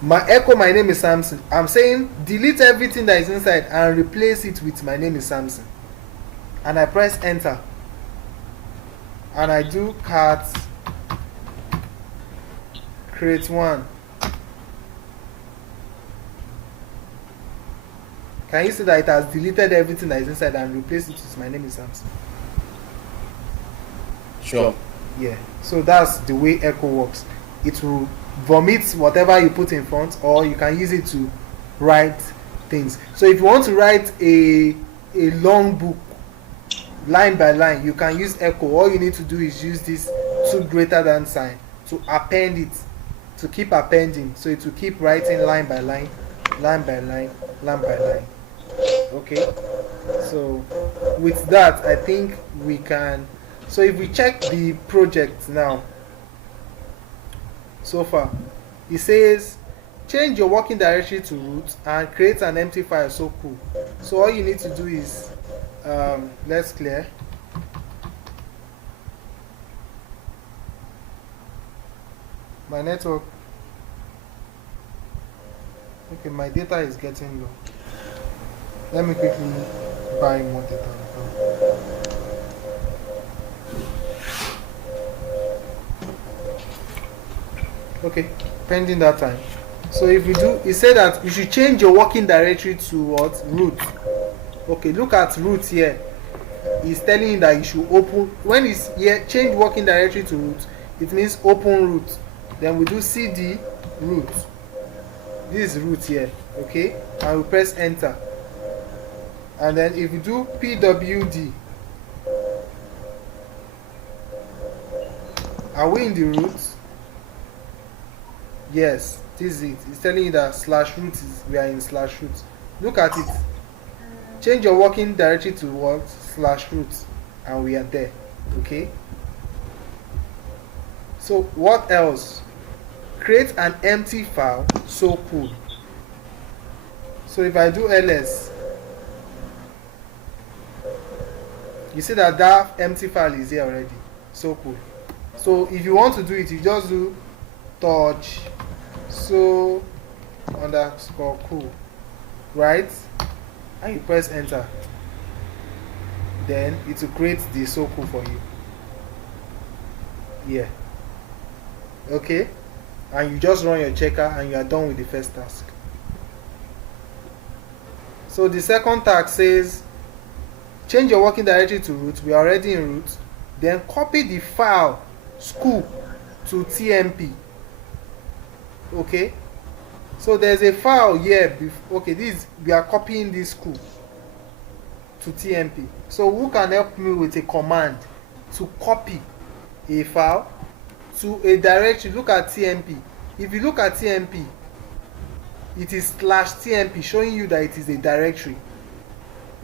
My echo my name is Samson. I'm saying delete everything that is inside and replace it with my name is Samson. And I press enter. And I do cat create one. Can you see that it has deleted everything that is inside and replaced it with my name is Samson? Sure. Yeah. So that's the way echo works. It will vomit whatever you put in front, or you can use it to write things. So if you want to write a long book line by line, you can use echo. All you need to do is use this 2 greater than sign to append it, to keep appending. So it will keep writing line by line, line by line, line by line. Okay, so with that I think we can. So if we check the project now, so far it says change your working directory to root and create an empty file. So cool. So all you need to do is let's clear. My network. Okay, my data is getting low. Let me quickly buy more data. Okay, pending that time. So if you do, it said that you should change your working directory to what? Root. Okay, look at root here. It's telling you that you should open, when it's here, change working directory to root, it means open root. Then we do cd root. This is root here, okay? And we press enter. And then if you do pwd, are we in the root? Yes, this is it. It's telling you that /root is, we are in /root. Look at it. Change your working directory to what? /root, and we are there. Okay. So what else? Create an empty file. So cool. So if I do ls, you see that that empty file is here already. So cool. So if you want to do it, you just do touch so _cool, right? And you press enter. then it will create the circle for you. Yeah. Okay, and you just run your checker and you are done with the first task. So the second task says change your working directory to root. We are already in root. Then copy the file school to TMP. Okay, so there's a file here. Okay, this we are copying this school to TMP. So who can help me with a command to copy a file to a directory? Look at TMP. If you look at TMP, it is /TMP, showing you that it is a directory.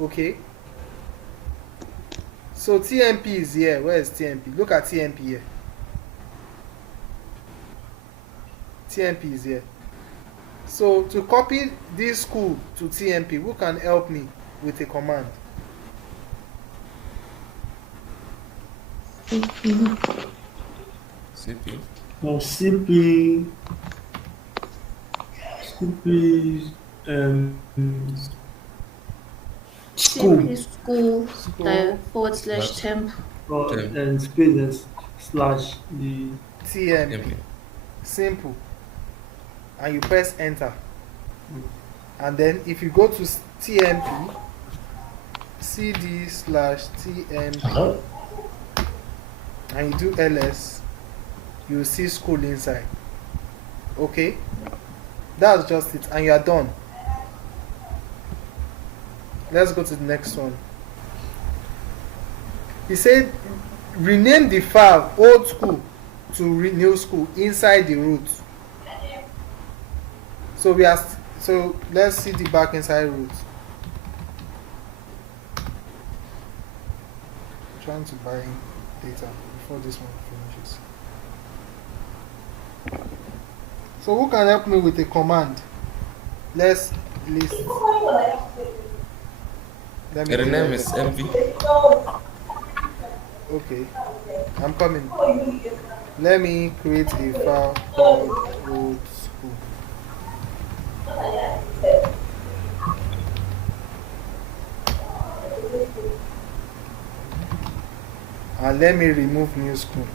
Okay, so TMP is here. Where is TMP? Look at TMP here. TMP is here. So to copy this school to TMP, who can help me with a command? CP. No, CP, school, CP school /temp. and space slash the TMP. Simple. And you press enter. And then if you go to TMP, cd/TMP, and you do ls, you will see school inside. Okay, that's just it, and you are done. Let's go to the next one. He said rename the file old school to new school inside the root. So so let's see the back inside root. I'm trying to buy data before this one finishes. So who can help me with a command? Let's list. Let me Rename is MV. Okay, I'm coming. Let me create a file called old school. And let me remove new school.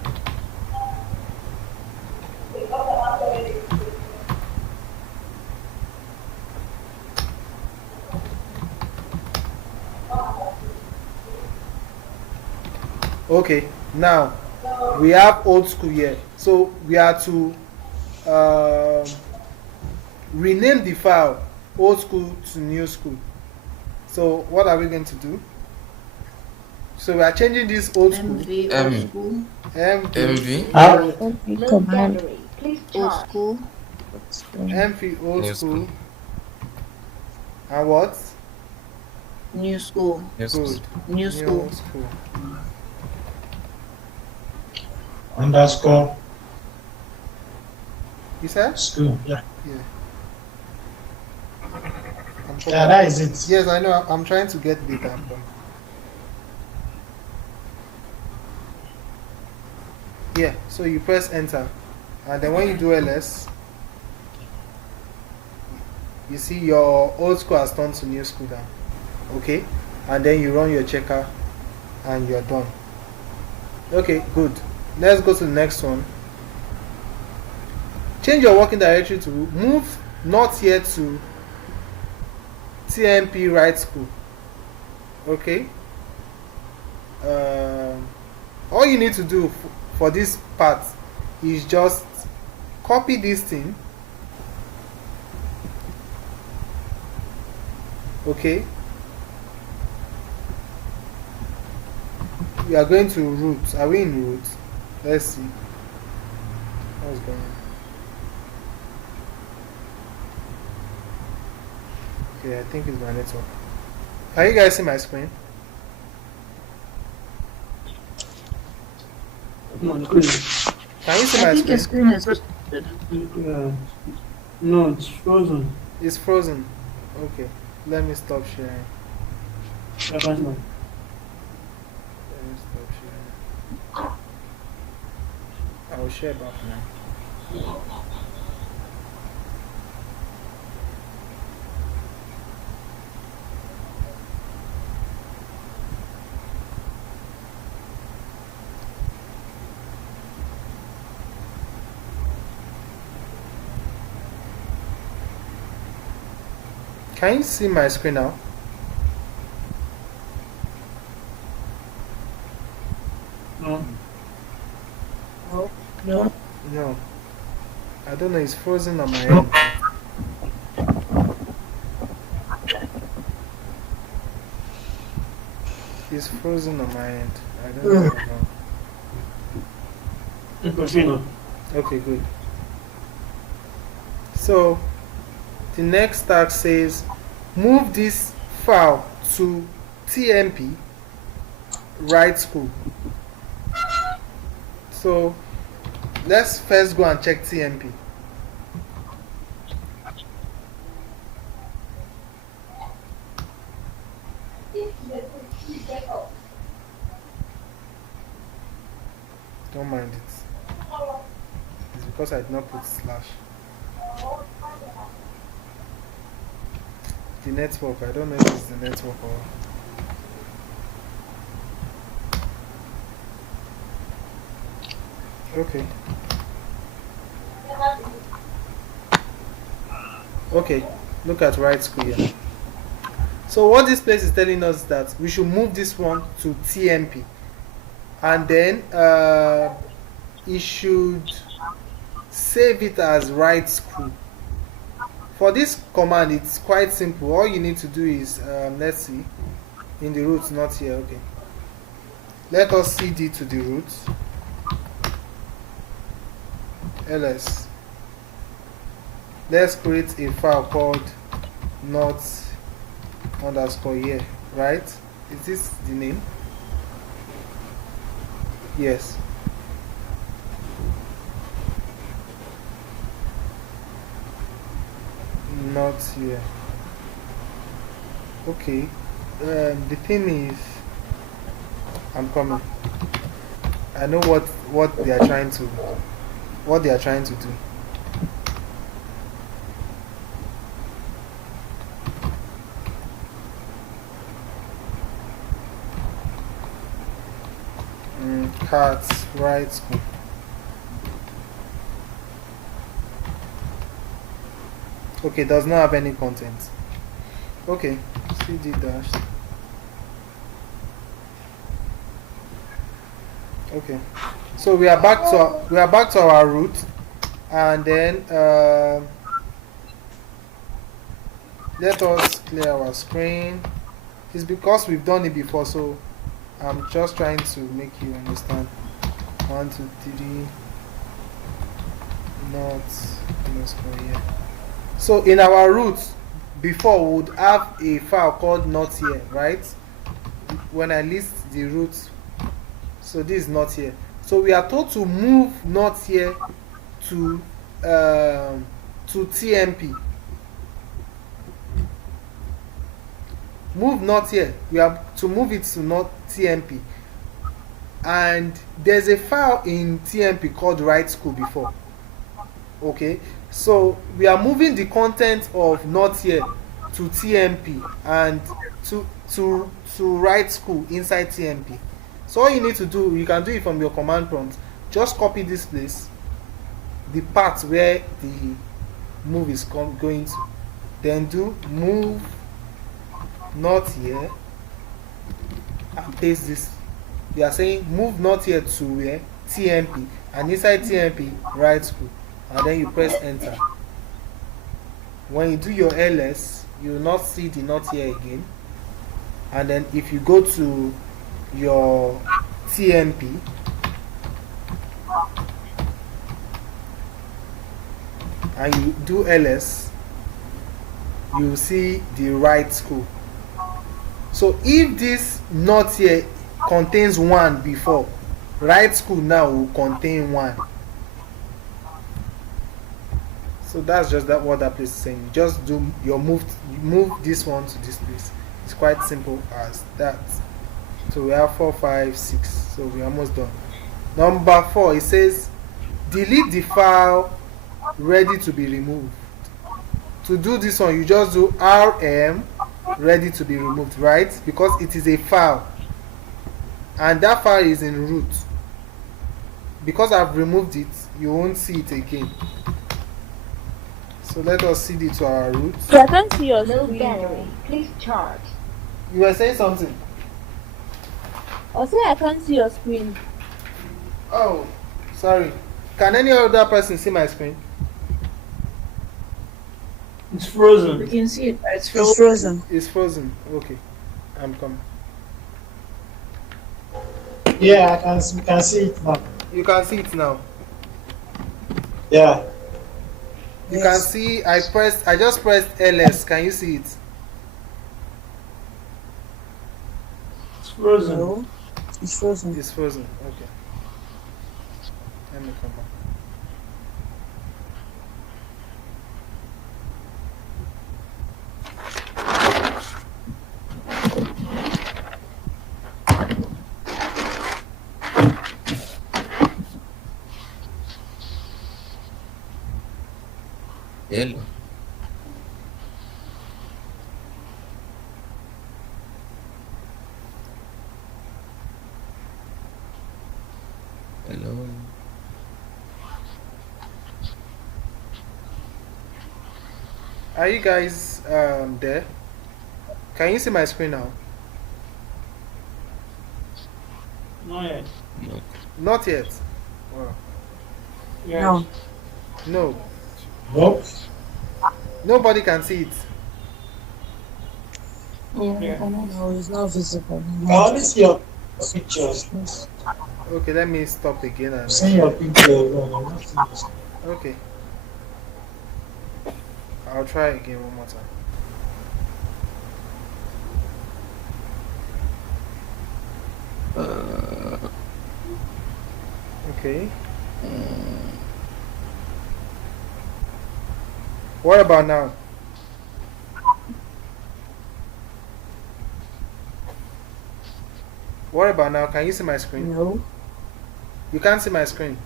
Okay, now we have old school here, so we are to rename the file old school to new school. So what are we going to do? So we are changing this old school. MV M- school. MV. Command. Old school. MV old New school. school. And what? New school. Yes. Good. New school. school. Underscore You said? school. Yeah. Yeah. Yeah, that is it. Yes, I know. I'm trying to get data from. Yeah, so you press enter, and then when you do ls, you see your old school has turned to new school now. Okay, and then you run your checker, and you're done. Okay, good. Let's go to the next one. Change your working directory to move not yet to TMP right school. Okay. All you need to do for this part is just copy this thing. Okay. We are going to root. Are we in root? Let's see. What's going on? Okay, I think it's my network. Can you guys see my screen? no screen. Can you see I my think the screen? screen is No, it's frozen. It's frozen. Okay, let me stop sharing. Right now. Let me stop sharing. I will share back now. Can you see my screen now? No. No. No. I don't know, it's frozen on my end. It's frozen on my end. I don't know. Continue. Okay, good. So the next tag says move this file to TMP write school. So let's first go and check TMP. Don't mind it. It's because I did not put slash. The network, I don't know if it's the network or. Okay. Okay, look at right school here. So what this place is telling us is that we should move this one to TMP, and then it should save it as right school. For this command, it's quite simple. All you need to do is let's see, in the root, not here. Okay, let us cd to the root ls. Let's create a file called not underscore here, right? Is this the name? Yes. Not here. Okay. The thing is, I'm coming. I know what they are trying to do. Cards, right school. Okay, does not have any content. Okay, cd dash. Okay, so we are back to our root, and then let us clear our screen. It's because we've done it before, so I'm just trying to make you understand. 1, 2, 3, not underscore here. So in our root, before we would have a file called not here, right? When I list the root, so this is not here. So we are told to move not here to TMP. Move not here. We have to move it to not TMP. And there's a file in TMP called write school before. Okay, so we are moving the content of not here to TMP and to write school inside TMP. So all you need to do, you can do it from your command prompt. Just copy this place, the part where the move is going to, then do move not here and paste this. We are saying move not here to where TMP, and inside TMP write school, and then you press enter. When you do your ls, you will not see the not here again. And then if you go to your TMP, and you do ls, you will see the write school. So if this not here contains 1 before, write school now will contain 1. So that's just what that place is saying. You just do your move this one to this place. It's quite simple as that. So we have 4, 5, 6. So we're almost done. Number 4, it says delete the file ready to be removed. To do this one, you just do rm ready to be removed, right? Because it is a file, and that file is in root. Because I've removed it, you won't see it again. So let us CD to our root. Yeah, I can't see your Low screen. battery. Please charge. You were saying something? I say I can't see your screen. Oh, sorry. Can any other person see my screen? It's frozen. We can see it. It's It's frozen. It's frozen. Okay, I'm coming. Yeah, I can see it now. You can see it now. Yeah. You can see I just pressed LS. Can you see it? It's frozen. No, it's frozen. It's frozen. Okay. Let me come back. Hello. Hello. Are you guys there? Can you see my screen now? Not yet. No. Not yet. Wow. Yes. No. No. Nope. Nobody can see it. Yeah. No, it's not visible. I only see your pictures. Okay, let me stop again. I'm seeing your pictures. I'm not seeing your screen. Okay. I'll try again one more time. Okay. What about now? What about now? Can you see my screen? No. You can't see my screen.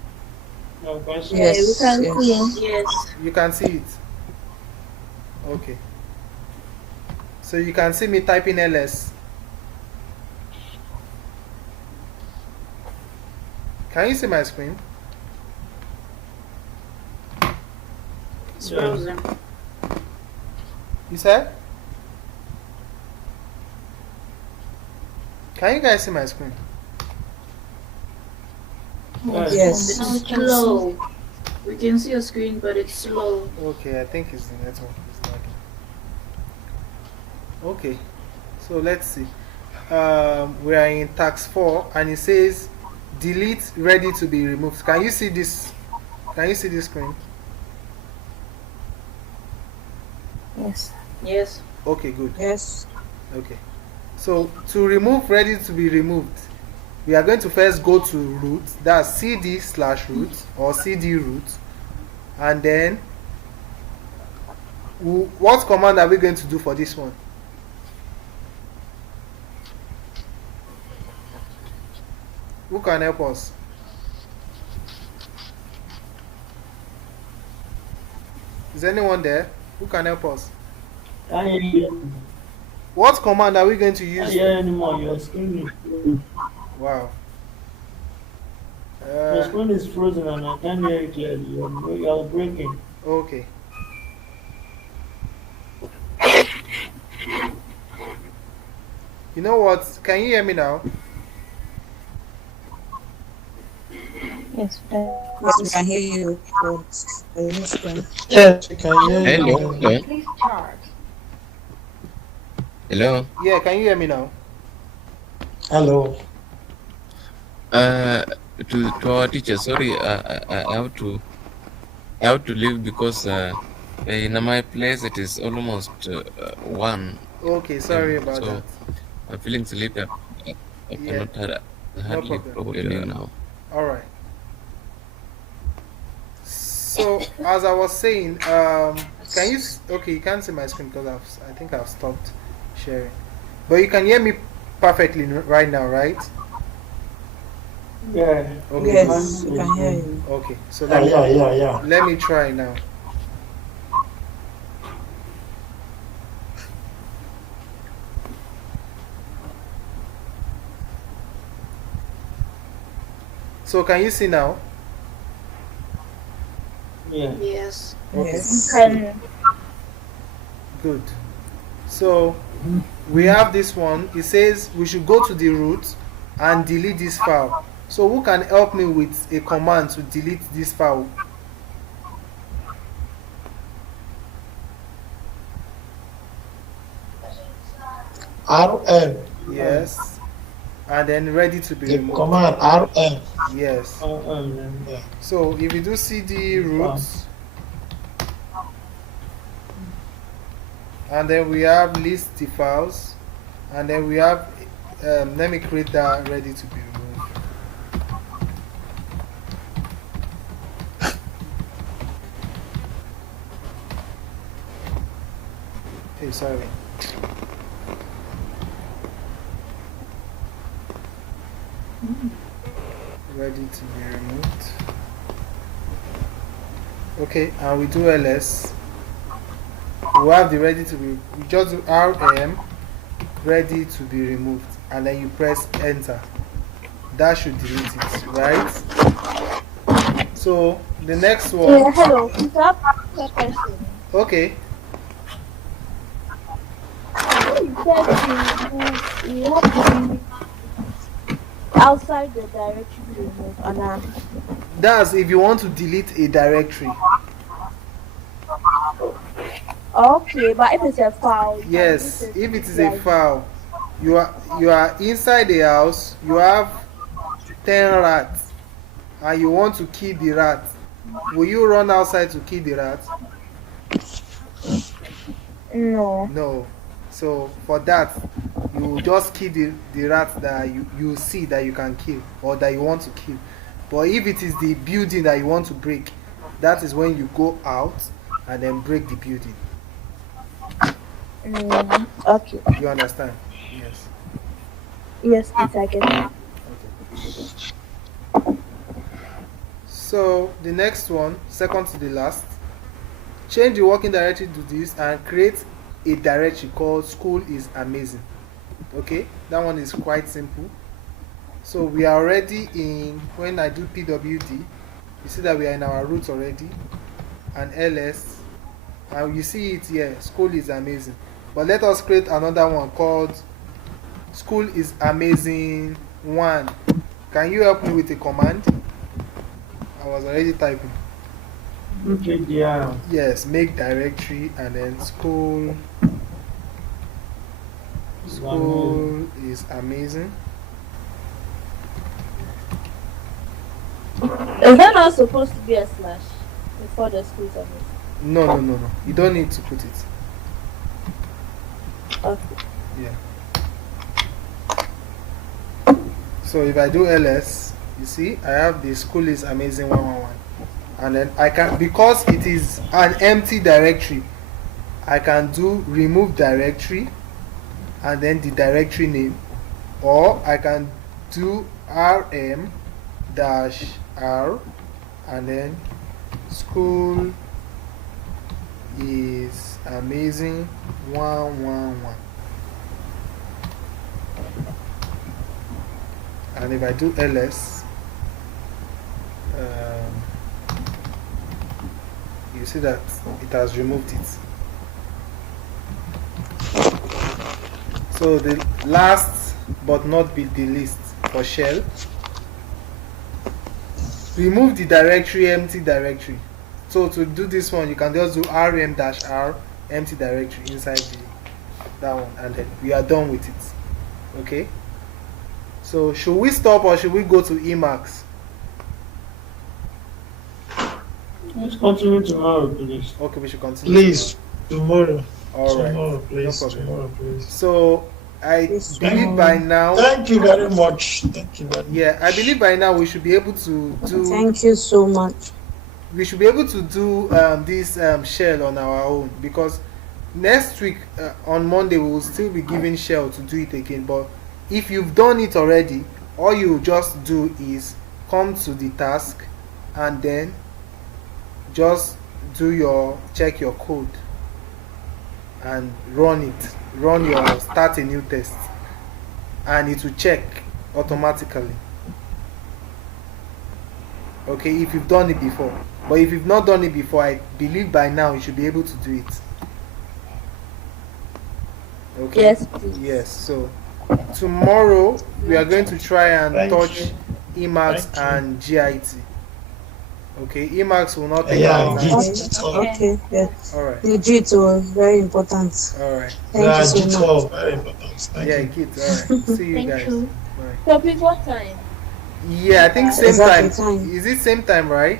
No, guys. Yeah, we Yes. can Yes. see. Yes. You can see it. Okay. So you can see me typing LS. Can you see my screen? It's Yeah. frozen. You said? Can you guys see my screen? Yes. It's slow. We can see your screen, but it's slow. Okay, I think it's the network. It's lagging. Okay, so let's see. We are in task 4 and it says delete ready to be removed. Can you see this? Can you see this screen? Yes. Yes. Okay, good. Yes. Okay. So to remove ready to be removed, we are going to first go to root, that's cd/root or cd root, and then what command are we going to do for this one? Who can help us? Is anyone there? Who can help us? I can't hear you. What command are we going to I can't use? hear anymore. Your screen is frozen. Wow. Your screen is frozen and I can't hear you clearly. You're breaking. Okay. You know what? Can you hear me now? Yes. Yes, we can hear you. But your screen. Yes, we can hear you. Hello. Hello. Please charge. Hello. Yeah, can you hear me now? Hello. To our teacher, sorry, I have to leave because in my place it is almost 1. Okay, sorry about so that. I'm feeling sleepy. I Yeah, cannot hardly problem. talk to you now. Alright. So, as I was saying, can you... Okay, you can't see my screen because I think I've stopped sharing. But you can hear me perfectly right now, right? Yeah. Okay. Yes, we can hear you. Okay, so Yeah. let me try now. So can you see now? Yeah. Yes. Okay, Yes. Can good. So we have this one. It says we should go to the root and delete this file. So who can help me with a command to delete this file? RM. Yes. And then ready to be The removed. command RM. Yes. Yeah. So if you do cd root, and then we have list the files, and then we have let me create that ready to be removed. Hey, sorry. Ready to be removed. Okay, and we do ls. We have the ready to be. We just do rm ready to be removed, and then you press enter. That should delete it, right? So the next yeah, one. hello. Is that a question? Okay. You said you have to be outside the directory to remove, and That's if you want to delete a directory. okay, but if it's a file, you can Yes, delete if it is a like- file, you are inside the house. You have 10 rats, and you want to kill the rat. Will you run outside to kill the rat? No. No. So for that, you just kill the rat that you see that you can kill or that you want to kill. But if it is the building that you want to break, that is when you go out and then break the building. Okay. You understand? Yes. Yes, please, I get it. So the next one, second to the last, change the working directory to this and create a directory called school is amazing. Okay, that one is quite simple. So we are already in, when I do pwd, you see that we are in our root already, and ls, and you see it here, school is amazing. But let us create another one called school is amazing 1. Can you help me with a command? I was already typing. Okay, yeah. Yes, make directory and then school is amazing. Is there not supposed to be a slash before the school service? No. You don't need to put it. Okay. Yeah. So if I do ls, you see I have the school is amazing 111, and then I can, because it is an empty directory, I can do remove directory and then the directory name, or I can do rm dash r and then school is amazing 111. And if I do ls, you see that it has removed it. So the last but not be the least for shell, remove the directory empty directory. So to do this one, you can just do rm-r empty directory inside that one, and then we are done with it. Okay, so should we stop or should we go to Emacs? Let's continue tomorrow, please. Okay, we should continue. Please, tomorrow. All right. Tomorrow, please. No problem. Tomorrow, please. So I Yes, believe by now, Thank you very much. Thank you very much. yeah, I believe by now we should be able to do. Thank you so much. We should be able to do this shell on our own, because next week on Monday we will still be giving shell to do it again. But if you've done it already, all you just do is come to the task and then just check your code and run it. Start a new test, and it will check automatically. Okay, if you've done it before. But if you've not done it before, I believe by now you should be able to do it. Okay. Yes, please. Yes. So tomorrow we are going to try and Thank touch you. Emacs Thank you. and GIT. Okay, Emacs will not take Yeah, our time. G12. Okay, yeah. All right. The G2 very important. All right. Thank Yeah, you so much. G12, very important. Thank Yeah, you. Kit. All right. See you Thank guys. you. Bye. So please, what time? Yeah, I think same Exactly time. time. Is it same time, right?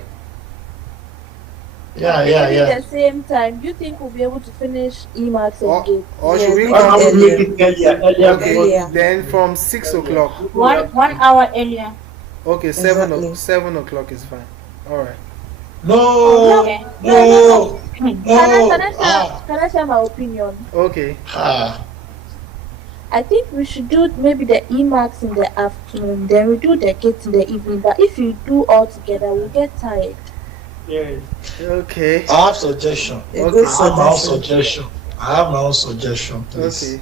Yeah, Maybe yeah, yeah. the same time. Do you think we'll be able to finish Emacs Or, and Gate? or Yeah, should we make I it come? will earlier. make it earlier. Okay, Earlier. then from 6 o'clock. 1 hour earlier. Okay, Exactly. 7 o'clock is fine. All right. No, Okay. no, Can no. I share my opinion? Okay. I think we should do maybe the Emacs in the afternoon, then we do the Gate in the evening. But if you do all together, we'll get tired. Yes. Okay. I have suggestion. A Okay. good I have my own suggestion. suggestion. I have my own suggestion, please. Okay.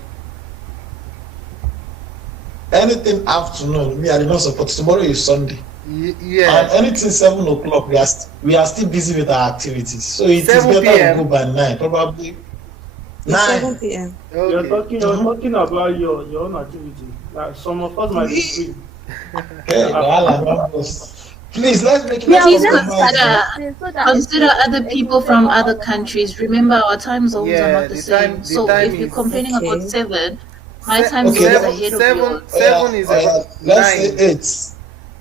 Anything afternoon, me, I did not support. Tomorrow is Sunday. And Yeah. anything 7 o'clock, we are still busy with our activities. So it is 7 better PM. to go by 9, probably. It's 7 9. p.m. You're Okay. talking about your own activity. Like some of us might be free. Hey, wahala, no boss. Please, let's make it. Yeah, Please let's consider so that consider other people from other countries. Remember, our time zones Yeah, are not the the same. time- the So time if you're is- complaining Okay. about 7, my Se- time Okay, zone is let's- ahead of seven yours. is Let's about say 9. 8.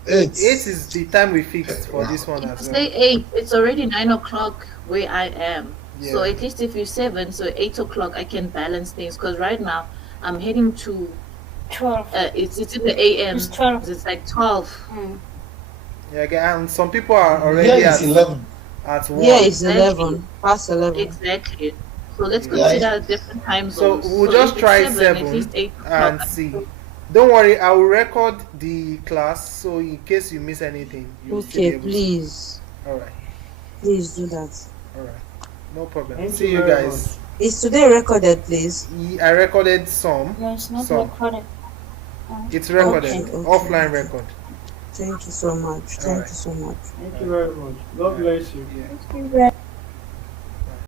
8. 8 is the time we fixed for this one If as you well. say 8, it's already 9 o'clock where I am. So Yeah. at least if you're 7, so 8 o'clock, I can balance things. Because right now, I'm heading to, 12. it's in the AM. It's 12. It's like 12. Yeah, okay, and some people are already Here is 11. at 1. Yeah, it's Exactly. 11. Past 11. Exactly. So let's Yeah. consider different time So zones. we'll if just it's try 7, 7 at least 8 and o'clock. see. Don't worry, I will record the class, so in case you miss anything, you'll still be Okay, able to. please. Alright, Please do that. alright. No problem. Thank See you you very guys. Is today recorded, please? I recorded some. No, it's not Some. recorded. It's recorded. Okay. Offline record. Thank you so much. Thank Alright. you so much. Thank you very much. God bless you. Yeah. Thank you very